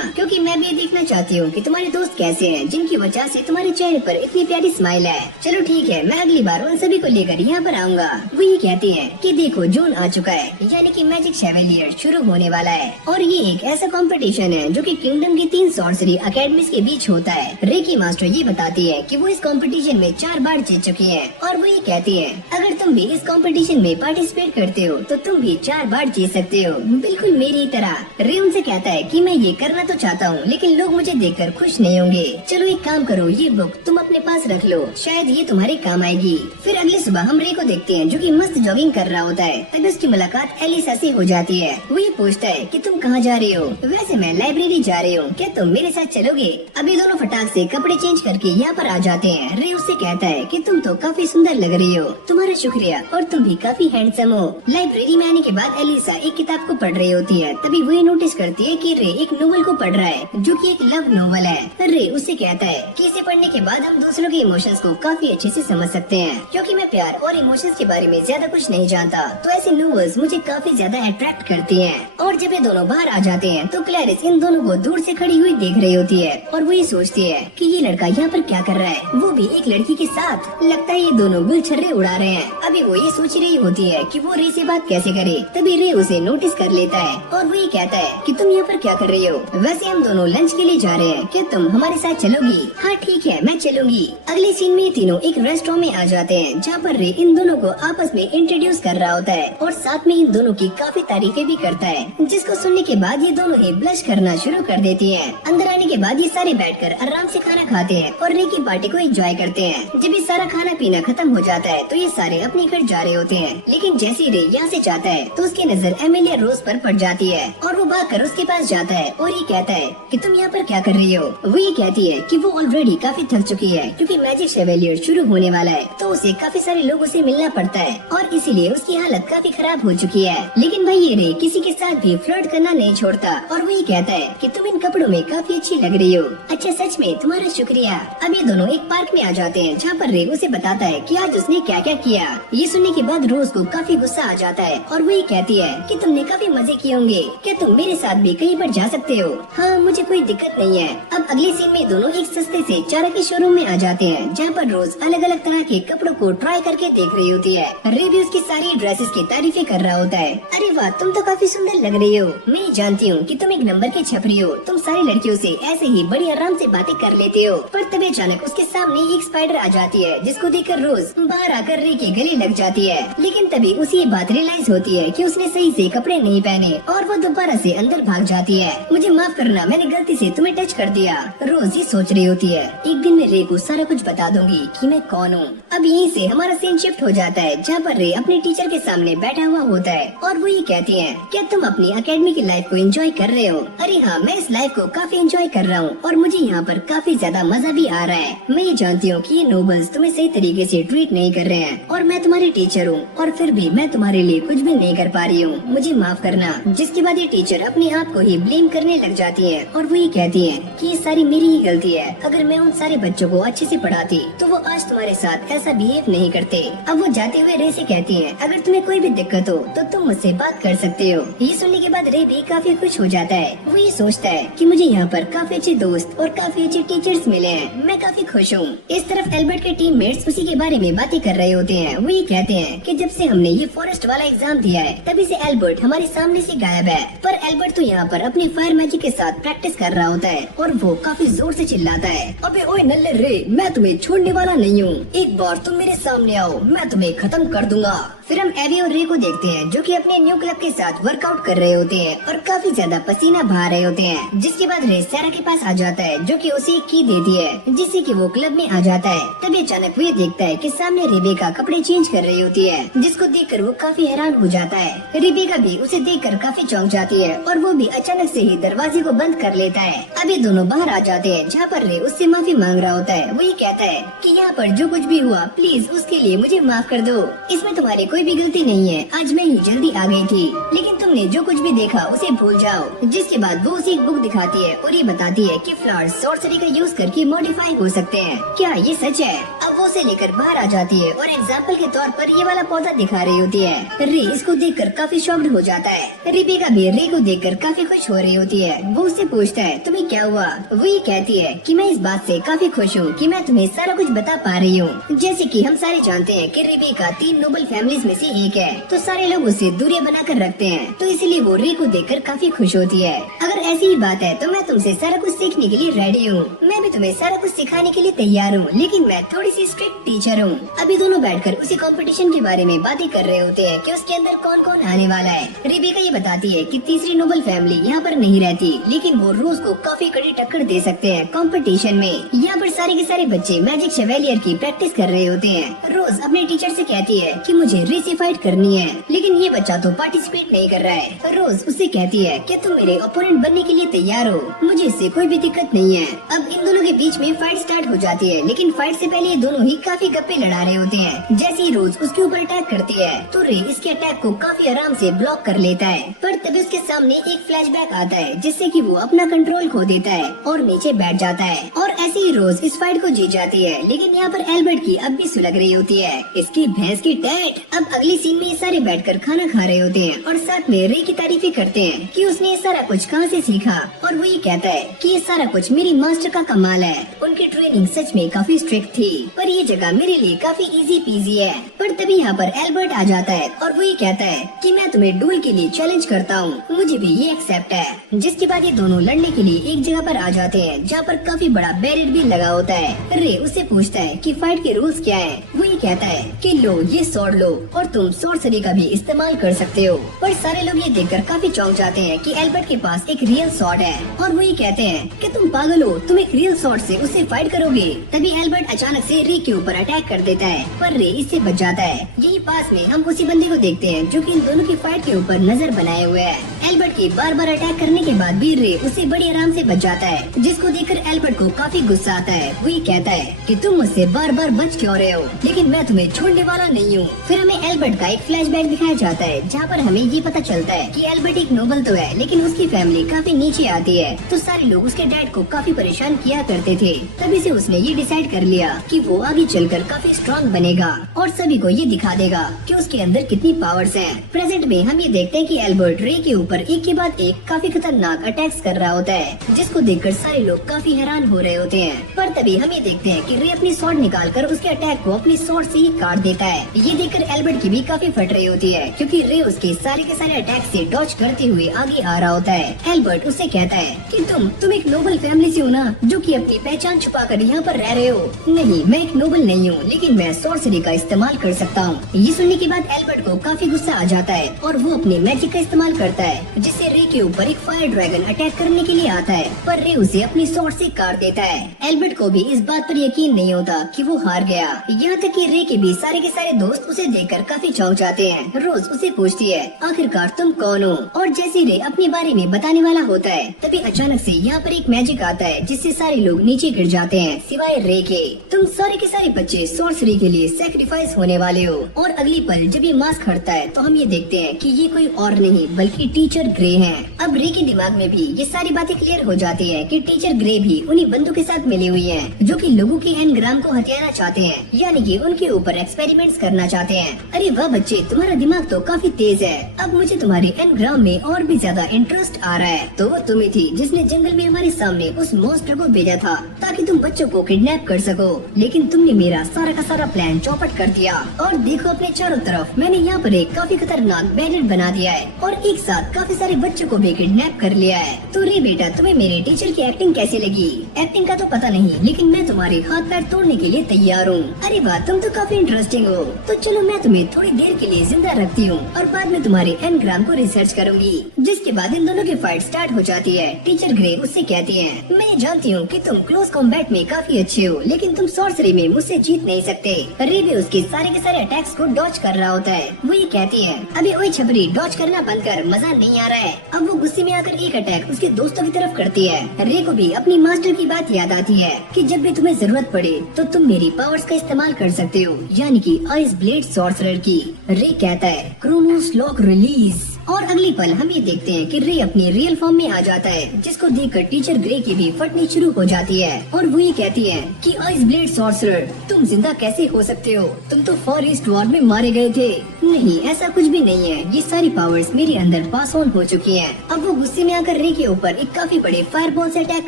क्योंकि मैं भी देखना चाहती हूँ कि तुम्हारे दोस्त कैसे हैं, जिनकी वजह से तुम्हारे चेहरे पर इतनी प्यारी स्माइल है। चलो ठीक है, मैं अगली बार उन सभी को लेकर यहाँ पर आऊँगा। वो ये कहती है कि देखो जून आ चुका है, यानी कि मैजिक शेवेलियर शुरू होने वाला है, और ये एक ऐसा कंपटीशन है जो कि किंगडम की 3 सॉर्सरी अकेडमीज के बीच होता है। रे की मास्टर ये बताती है कि वो इस कंपटीशन में 4 बार जीत चुकी है, और वो ये कहती है अगर तुम भी इस कंपटीशन में पार्टिसिपेट करते हो तो तुम भी 4 बार जीत सकते हो, बिल्कुल मेरी तरह। रे उनसे कहता है कि मैं ये करना तो चाहता हूँ, लेकिन लोग मुझे देखकर खुश नहीं होंगे। चलो एक काम करो, ये बुक तुम अपने पास रख लो, शायद ये तुम्हारे काम आएगी। फिर अगली सुबह हम रे को देखते हैं जो कि मस्त जॉगिंग कर रहा होता है। तब उसकी मुलाकात एलिसा से हो जाती है। वो ये पूछता है कि तुम कहाँ जा रहे हो? वैसे मैं लाइब्रेरी जा रही हूँ, क्या तुम मेरे साथ चलोगे? अभी दोनों फटाक से कपड़े चेंज करके यहाँ पर आ जाते हैं। रे उससे कहता है कि तुम तो काफी सुंदर लग रही हो, तुम्हारा शुक्रिया, और तुम भी काफी हैंडसम हो। लाइब्रेरी में आने के बाद एलिसा एक किताब को पढ़ रही होती है। तभी वो नोटिस करती है कि रे एक नोवेल को पढ़ रहा है जो कि एक लव नोवेल है। रे उससे कहता है कि इसे पढ़ने के बाद हम दूसरों के इमोशंस को काफी अच्छे से समझ सकते हैं। क्योंकि मैं प्यार और इमोशंस के बारे में ज्यादा कुछ नहीं जानता, तो ऐसे नोवेल्स मुझे काफी ज्यादा अट्रैक्ट करती हैं। और जब ये दोनों बाहर आ जाते हैं तो क्लैरिस इन दोनों को दूर से खड़ी हुई देख रही होती है, और वो ये सोचती है कि ये लड़का यहाँ पर क्या कर रहा है, वो भी एक लड़की के साथ। लगता है ये दोनों गुलछर्रे उड़ा रहे हैं। अभी वो ये सोच रही होती है कि वो रे से बात कैसे करे। तभी रे उसे नोटिस कर लेता है, और वो ये कहता है कि तुम यहाँ पर क्या कर रही हो? वैसे हम दोनों लंच के लिए जा रहे हैं, क्या तुम हमारे साथ चलोगी? हाँ ठीक है, मैं चलूंगी। अगले सीन में तीनों एक रेस्टोरेंट में आ जाते हैं जहाँ पर रे इन दोनों को आपस में इंट्रोड्यूस कर रहा होता है, और साथ में इन दोनों की काफी तारीफें भी करता है, जिसको सुनने के बाद ये दोनों ही ब्लश करना शुरू कर देती हैं। अंदर आने के बाद ये सारे बैठकर आराम से खाना खाते हैं और रे की पार्टी को एंजॉय करते हैं। जब ये सारा खाना पीना खत्म हो जाता है तो ये सारे अपने घर जा रहे होते हैं, लेकिन जैसे ही रे यहाँ से जाता है तो उसकी नजर एमिलिया रोज पर पड़ जाती है, और वो भागकर उसके पास जाता है और ये कहता है कि तुम यहाँ पर क्या कर रही हो? वो ये कहती है कि वो ऑलरेडी काफी थक चुकी है, क्योंकि मैजिक शेवेलियर शुरू होने वाला है, तो उसे काफी सारे लोगों से मिलना पड़ता है, और इसीलिए उसकी हालत काफी खराब हो चुकी है। लेकिन भाई ये रे किसी के साथ भी फ्लर्ट करना नहीं छोड़ता, और वो ये कहता है कि तुम इन कपड़ों में काफी अच्छी लग रही हो। अच्छा, सच में तुम्हारा शुक्रिया। अब ये दोनों एक पार्क में आ जाते हैं जहाँ पर रे उसे बताता है कि आज उसने क्या क्या किया। ये सुनने के बाद रोज को काफी गुस्सा आ जाता है, और वो ये कहती है कि तुमने काफी मजे किए होंगे, क्या तुम मेरे साथ भी कहीं पर जा सकते हो? हाँ, मुझे कोई दिक्कत नहीं है। अब अगले सीन में दोनों एक सस्ते से चारा के शोरूम में आ जाते हैं जहाँ पर रोज अलग अलग तरह के कपड़ों को ट्राई करके देख रही होती है। रे भी उसकी सारी ड्रेसेस की तारीफें कर रहा होता है। अरे वाह, तुम तो काफी सुंदर लग रही हो। मैं जानती हूँ कि तुम एक नंबर की छपरी हो, तुम सारी लड़कियों से ऐसे ही बड़ी आराम से बातें कर लेते हो। पर तभी अचानक उसके सामने एक स्पाइडर आ जाती है, जिसको देखकर रोज बाहर आकर रे के गले लग जाती है। लेकिन तभी उसे ये बात रियलाइज होती है कि उसने सही से कपड़े नहीं पहने, और वो दोबारा से अंदर भाग जाती है। मुझे माफ करना, मैंने गलती से तुम्हें टच कर दिया। रोज ही सोच रही होती है एक दिन मैं रे को सारा कुछ बता दूंगी कि मैं कौन हूँ। अब यहीं से हमारा सीन शिफ्ट हो जाता है जहाँ पर रे अपने टीचर के सामने बैठा हुआ होता है, और वो ये कहती है क्या तुम अपनी एकेडमी की लाइफ को एंजॉय कर रहे हो? अरे हाँ, मैं इस लाइफ को काफी एंजॉय कर रहा हूँ, और मुझे यहाँ पर काफी ज्यादा मजा भी आ रहा है। मैं ये जानती हूँ कि ये नोबल्स तुम्हें सही तरीके से ट्रीट नहीं कर रहे हैं, और मैं तुम्हारी टीचर हूँ, और फिर भी मैं तुम्हारे लिए कुछ भी नहीं कर पा रही हूँ, मुझे माफ करना। जिसके बाद ये टीचर अपने आप को ही ब्लेम करने लग जाती है, और वो ये कहती है कि ये सारी मेरी ही गलती है। अगर मैं उन सारे बच्चों को अच्छे से पढ़ाती तो वो आज तुम्हारे साथ ऐसा बिहेव नहीं करते। अब वो जाते हुए रे से कहती है अगर तुम्हें कोई भी दिक्कत हो तो तुम मुझसे बात कर सकते हो। ये सुनने के बाद रे भी काफी खुश हो जाता है। वो ये सोचता है कि मुझे यहाँ पर काफी अच्छे दोस्त और काफी अच्छे टीचर्स मिले हैं, मैं काफी खुश हूँ। इस तरफ एल्बर्ट के टीममेट्स उसी के बारे में बातें कर रहे होते हैं। वो ये कहते हैं कि जब से हमने ये फॉरेस्ट वाला एग्जाम दिया है तभी से एल्बर्ट हमारे सामने से गायब है। पर एल्बर्ट तो यहाँ पर अपनी फायर मैजिक के साथ प्रैक्टिस कर रहा होता है, और वो काफी जोर से चिल्लाता है अबे ओए नल्ले रे, मैं तुम्हें छोड़ने वाला नहीं हूँ, एक बार तुम मेरे सामने आओ, मैं तुम्हें खत्म कर दूंगा। फिर हम एवी और रे को देखते हैं जो कि अपने न्यू क्लब के साथ वर्कआउट कर रहे होते हैं और काफी ज्यादा पसीना बहा रहे होते हैं। जिसके बाद रे सैरा के पास आ जाता है जो कि उसे एक की देती है जिससे कि वो क्लब में आ जाता है। तभी अचानक वो ये देखता है कि सामने रेबेका कपड़े चेंज कर रही होती है, जिसको देखकर वो काफी हैरान हो जाता है। रेबेका भी उसे देखकर काफी चौंक जाती है और वो भी अचानक से ही दरवाजे को बंद कर लेता है। अब ये दोनों बाहर आ जाते हैं, जहाँ पर रे उससे माफी मांग रहा होता है। वो ये कहता है कि यहाँ पर जो कुछ भी हुआ प्लीज उसके लिए मुझे माफ कर दो, इसमें तुम्हारी कोई भी गलती नहीं है, आज मैं ही जल्दी आ गई थी, लेकिन तुमने जो कुछ भी देखा उसे भूल जाओ। जिसके बाद वो उसे एक बुक दिखाती है और ये बताती है कि फ्लावर्स सॉर्सरी का यूज करके मॉडिफाई हो सकते हैं। क्या ये सच है? अब वो उसे लेकर बाहर आ जाती है और एग्जाम्पल के तौर पर ये वाला पौधा दिखा रही होती है। रे इसको देखकर काफी शॉक्ड हो जाता है। रिबेका भी रे को देखकर काफी खुश हो रही होती है। वो उससे पूछता है तुम्हें क्या हुआ? वो ये कहती है कि मैं इस बात से काफी खुश हूँ कि मैं तुम्हें सारा कुछ बता पा रही हूँ। जैसे कि हम सारे जानते हैं कि रिबेका 3 नोबल फैमिलीज में से एक है, तो सारे लोग उसे दूरियां बनाकर रखते हैं, तो इसीलिए वो रे को देखकर काफी खुश होती है। अगर ऐसी ही बात है तो मैं तुमसे सारा कुछ सीखने के लिए रेडी हूँ, मैं भी तुम्हें सारा कुछ सिखाने के लिए तैयार हूँ, लेकिन मैं थोड़ी सी स्ट्रिक्ट टीचर हूँ। अभी दोनों बैठकर उसी कंपटीशन के बारे में बातें कर रहे होते हैं कि उसके अंदर कौन कौन आने वाला है। रिबेका ये बताती है कि तीसरी नोबल फैमिली यहाँ पर नहीं रहती, लेकिन वो रोज को काफी कड़ी टक्कर दे सकते हैं कंपटीशन में। यहाँ पर सारे के सारे बच्चे मैजिक शेवेलियर की प्रैक्टिस कर रहे होते हैं। रोज अपने टीचर से कहती है कि मुझे रेस फाइट करनी है, लेकिन ये बच्चा तो पार्टिसिपेट नहीं कर रहा है। रोज उससे कहती है कि तुम मेरे ओपोनेंट बनने के लिए तैयार हो, मुझे इससे कोई भी दिक्कत नहीं है। अब इन दोनों के बीच में फाइट स्टार्ट हो जाती है, लेकिन फाइट से पहले ये दोनों ही काफी गप्पे लड़ा रहे होते हैं। जैसे ही रोज उसके ऊपर अटैक करती है तो रे इसके अटैक को काफी आराम से ब्लॉक कर लेता है, पर तभी उसके सामने एक फ्लैशबैक आता है जिससे कि वो अपना कंट्रोल खो देता है और नीचे बैठ जाता है। और ऐसे ही रोज इस फाइट को जीत जाती है, लेकिन यहाँ पर एल्बर्ट की अब भी सुलग रही होती है इसकी भैंस की टैट। अब अगली सीन में ये सारे बैठकर खाना खा रहे होते हैं और साथ में रे की तारीफें करते हैं कि उसने ये सारा कुछ कहाँ से सीखा, और वो ये कहता है कि ये सारा कुछ मेरी मास्टर का कमाल है, उनकी ट्रेनिंग सच में काफी स्ट्रिक्ट थी, पर ये जगह मेरे लिए काफी इजी पीजी है। पर तभी यहाँ पर एल्बर्ट आ जाता है और वो ये कहता है कि मैं तुम्हें डुएल के लिए चैलेंज करता हूँ, मुझे भी ये एक्सेप्ट है। जिसके बाद ये दोनों लड़ने के लिए एक जगह पर आ जाते हैं जहाँ पर काफी बड़ा बैरियर भी लगा होता है। रे उससे पूछता है कि फाइट के रूल्स क्या हैं। वो ये कहता है कि लो ये स्वॉर्ड लो और तुम सॉर्सरी का भी इस्तेमाल कर सकते हो। पर सारे लोग ये देखकर काफी चौंक जाते हैं कि एल्बर्ट के पास एक रियल स्वॉर्ड है, और वो ये कहते हैं कि तुम पागल हो, तुम एक रियल स्वॉर्ड से उससे फाइट करोगे। तभी एल्बर्ट अचानक से रे के ऊपर अटैक कर देता है, पर रे इससे बच जाता है। यही पास में हम उसी बंदे को देखते हैं जो कि इन दोनों की फाइट के ऊपर नजर बनाए हुए है। एल्बर्ट के बार बार अटैक करने के बाद भी रे उससे बड़ी आराम से बच जाता है, जिसको देखकर एल्बर्ट को काफी गुस्सा आता है। वो ये कहता है कि तुम मुझसे बार बार बच क्यों रहे हो, लेकिन मैं तुम्हें छोड़ने वाला नहीं हूँ। फिर हमें एल्बर्ट का एक फ्लैशबैक दिखाया जाता है जहाँ पर हमें ये पता चलता है कि एल्बर्ट एक नोबल तो है, लेकिन उसकी फैमिली काफी नीचे आती है, तो सारे लोग उसके डैड को काफी परेशान किया करते थे। तभी से उसने ये डिसाइड कर लिया कि वो आगे चलकर काफी स्ट्रॉन्ग बनेगा और सभी को ये दिखा देगा कि उसके अंदर कितनी पावर्स हैं। प्रेजेंट में हम ये देखते हैं कि एल्बर्ट रे के ऊपर एक के बाद एक काफी खतरनाक अटैक्स कर रहा होता है, जिसको देखकर सारे लोग काफी हैरान हो रहे होते हैं। पर तभी हम ये देखते हैं कि रे अपनी स्वॉर्ड निकालकर उसके अटैक को अपनी स्वॉर्ड से ही काट देता है। ये देखकर एल्बर्ट की भी काफी फट रही होती है, क्योंकि रे उसके सारे के सारे अटैक से डॉज करते हुए आगे आ रहा होता है। एल्बर्ट उससे कहता है कि तुम एक नोबल फैमिली से हो ना, जो कि अपनी पहचान छुपाकर यहाँ पर रह रहे हो। नहीं, मैं एक नोबल नहीं हूँ, लेकिन मैं सॉर्सरी का इस्तेमाल कर सकता हूँ। ये सुनने के बाद एल्बर्ट को काफी गुस्सा आ जाता है और वो अपने मैजिक का इस्तेमाल करता है, जिससे रे के ऊपर एक फायर ड्रैगन अटैक करने के लिए आता है, पर रे उसे अपनी स्वॉर्ड से काट देता है। एल्बर्ट को भी इस बात पर यकीन नहीं होता कि वो हार गया। यहाँ तक कि रे के भी सारे के सारे दोस्त उसे देखकर काफी चौंक जाते हैं। रोज उसे पूछती है आखिरकार तुम कौन हो, और जैसे रे अपने बारे में बताने वाला होता है तभी अचानक से यहाँ पर एक मैजिक आता है, जिससे सारे लोग नीचे गिर जाते हैं सिवाय रे के। तुम सारे के सारे बच्चे सॉर्सरी के लिए सैक्रिफाइस होने वाले हो। और अगली पल जब ये मास्क हटता है तो हम ये देखते हैं कि ये कोई और नहीं बल्कि टीचर ग्रे हैं। अब रे के दिमाग में भी ये सारी बातें क्लियर हो जाती है कि टीचर ग्रे भी उन्हीं बंदों के साथ मिली हुई है, जो कि लोगों के एनग्राम को हथियाना चाहते हैं, यानी कि उनके ऊपर एक्सपेरिमेंट्स करना चाहते हैं। अरे वाह बच्चे, तुम्हारा दिमाग तो काफी तेज है। अब मुझे तुम्हारे एनग्राम में और भी ज्यादा इंटरेस्ट आ रहा है। तो वो तुम्हें थी जिसने जंगल में हमारे सामने उस मॉन्स्टर को भेजा था ताकि तुम बच्चों को किडनैप कर सको, लेकिन तुमने मेरा सारा का सारा प्लान चौपट कर दिया। और देखो अपने चारों तरफ, मैंने यहाँ पर एक काफी खतरनाक बैरियर बना दिया है और एक साथ काफी सारे बच्चों को भी किडनैप कर लिया है। तो रे बेटा, तुम्हें मेरे टीचर की एक्टिंग कैसी लगी? एक्टिंग का तो पता नहीं, लेकिन मैं तुम्हारे हाथ पैर तोड़ने के लिए तैयार हूँ। अरे वाह, तुम तो काफी इंटरेस्टिंग हो। तो चलो मैं तुम्हें थोड़ी देर के लिए जिंदा रखती हूँ और बाद में तुम्हारे एनग्राम को रिसर्च करूंगी। जिसके बाद इन दोनों की फाइट स्टार्ट हो जाती है। टीचर ग्रे उससे कहती है, मैं जानती हूँ कि तुम क्लोज कॉम्बैट में काफी अच्छे हो, लेकिन तुम सॉर्सरी में मुझसे जीत नहीं सकते। रे भी उसके सारे के सारे अटैक्स को डॉज कर रहा होता है। वो ये कहती है, अभी ओए छपरी, डॉज करना बंद कर, मजा नहीं आ रहा है। अब वो गुस्से में आकर एक अटैक उसके दोस्तों की तरफ करती है। रे को भी अपनी मास्टर की बात याद आती है कि जब भी तुम्हें जरूरत पड़े तो तुम मेरी पावर्स का इस्तेमाल कर सकते हो, यानी कि आइस ब्लेड सॉर्सरर की। रे कहता है, क्रोनोस लॉक रिलीज। और अगली पल हम ये देखते हैं कि रे अपनी रियल फॉर्म में आ जाता है, जिसको देखकर टीचर ग्रे की भी फटनी शुरू हो जाती है। और वो ये कहती है कि आइस ब्लेड सॉर्सरर, तुम जिंदा कैसे हो सकते हो? तुम तो फॉर ईस्ट वॉर में मारे गए थे। नहीं, ऐसा कुछ भी नहीं है, ये सारी पावर्स मेरे अंदर पास ऑन हो चुकी हैं। अब वो गुस्से में आकर रे के ऊपर एक काफी बड़े फायर बॉल से अटैक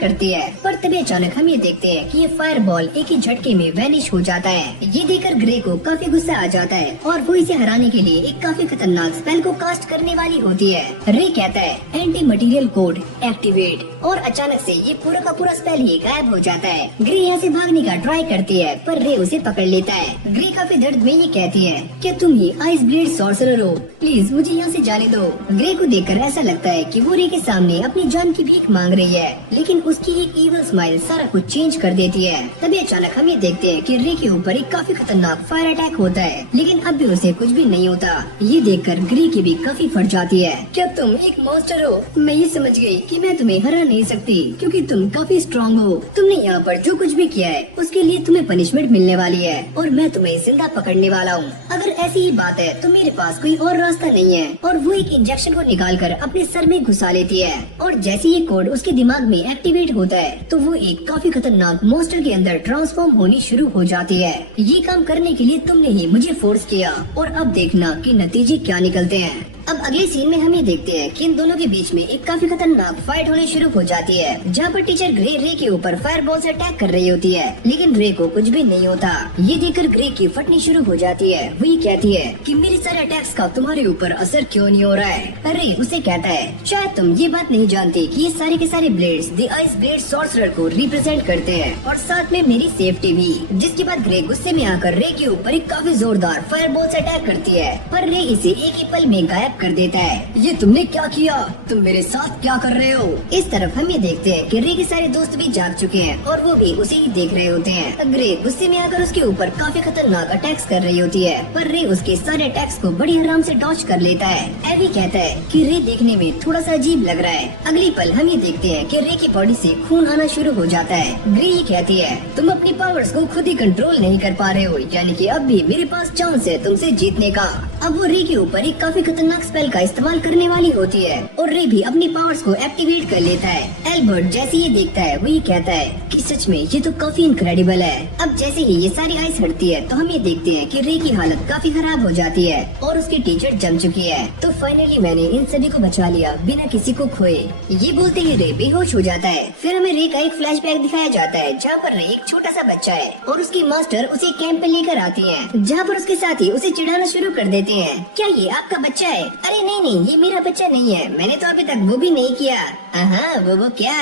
करती है, पर तभी अचानक हम ये देखते हैं कि ये फायर बॉल एक ही झटके में वैनिश हो जाता है। ये देखकर ग्रे को काफी गुस्सा आ जाता है और वो इसे हराने के लिए एक काफी खतरनाक स्पेल को कास्ट करने वाली होती है। रे कहता है, एंटी मटेरियल कोड एक्टिवेट, और अचानक से ये पूरा का पूरा स्पेल ही गायब हो जाता है। ग्रे यहाँ से भागने का ट्राई करती है, पर रे उसे पकड़ लेता है। ग्रे काफी दर्द में ये कहती है, क्या तुम ही आइस ब्लेड सॉर्सरर हो? प्लीज मुझे यहाँ से जाने दो। ग्रे को देखकर ऐसा लगता है कि वो रे के सामने अपनी जान की भीख मांग रही है, लेकिन उसकी एक इविल स्माइल सारा कुछ चेंज कर देती है। तभी अचानक हम ये देखते हैं कि रे के ऊपर एक काफी खतरनाक फायर अटैक होता है, लेकिन अब भी उसे कुछ भी नहीं होता। ये देखकर ग्रे की भी काफी फट जाती है। क्या तुम एक मॉन्स्टर हो? मैं ये समझ गई कि मैं तुम्हें हरा नहीं सकती, क्योंकि तुम काफी स्ट्रांग हो। तुमने यहाँ पर जो कुछ भी किया है उसके लिए तुम्हें पनिशमेंट मिलने वाली है, और मैं तुम्हें जिंदा पकड़ने वाला हूँ। अगर ऐसी ही बात है तो मेरे पास कोई और रास्ता नहीं है। और वो एक इंजेक्शन को निकालकर अपने सर में घुसा लेती है, और जैसे ये कोड उसके दिमाग में एक्टिवेट होता है तो वो एक काफी खतरनाक मॉन्स्टर के अंदर ट्रांसफॉर्म होनी शुरू हो जाती है। ये काम करने के लिए तुमने ही मुझे फोर्स किया, और अब देखना कि नतीजे क्या निकलते हैं। अब अगले सीन में हम ये देखते हैं कि इन दोनों के बीच में एक काफी खतरनाक फाइट होनी शुरू हो जाती है, जहाँ पर टीचर ग्रे रे के ऊपर फायर बॉल से अटैक कर रही होती है, लेकिन रे को कुछ भी नहीं होता। ये देखकर ग्रे की फटनी शुरू हो जाती है। वो ये कहती है कि मेरे सारे अटैक्स का तुम्हारे ऊपर असर क्यों नहीं हो रहा है? रे उसे कहता है, शायद तुम ये बात नहीं जानते कि ये सारे के सारे blades the ice blade sorcerer को रिप्रेजेंट करते हैं, और साथ में मेरी सेफ्टी भी। जिसके बाद ग्रे गुस्से में आकर रे के ऊपर एक काफी जोरदार फायर बॉल से अटैक करती है, पर रे इसे एक ही पल में गायब कर देता है। ये तुमने क्या किया? तुम मेरे साथ क्या कर रहे हो? इस तरफ हम ये देखते हैं कि रे के सारे दोस्त भी जाग चुके हैं, और वो भी उसे ही देख रहे होते हैं। ग्रे गुस्से में आकर उसके ऊपर काफी खतरनाक अटैक्स कर रही होती है, पर रे उसके सारे अटैक्स को बड़ी आराम से डॉज कर लेता है। एवी कहता है कि रे देखने में थोड़ा सा अजीब लग रहा है। अगली पल हम ये देखते हैं कि रे की बॉडी से खून आना शुरू हो जाता है। ग्रे ये कहती है, तुम अपनी पावर्स को खुद ही कंट्रोल नहीं कर पा रहे हो, यानी कि अब भी मेरे पास चांस है तुमसे जीतने का। अब वो रे के ऊपर एक काफी खतरनाक स्पेल का इस्तेमाल करने वाली होती है, और रे भी अपनी पावर्स को एक्टिवेट कर लेता है। एल्बर्ट जैसे ये देखता है वो ये कहता है कि सच में ये तो काफी इनक्रेडिबल है। अब जैसे ही ये सारी आइस हटती है तो हम ये देखते हैं कि रे की हालत काफी खराब हो जाती है, और उसकी टीचर जम चुकी है। तो फाइनली मैंने इन सभी को बचा लिया बिना किसी को खोए। ये बोलते ही रे बेहोश हो जाता है। फिर हमें रे का एक फ्लैशबैक दिखाया जाता है, जहाँ पर रे एक छोटा सा बच्चा है, और उसकी मास्टर उसे कैंप पे लेकर आती है, जहाँ पर उसके साथी उसे चिढ़ाना शुरू कर देते हैं। क्या ये आपका बच्चा है? अरे नहीं नहीं, ये मेरा बच्चा नहीं है, मैंने तो अभी तक वो भी नहीं किया। हाँ वो क्या?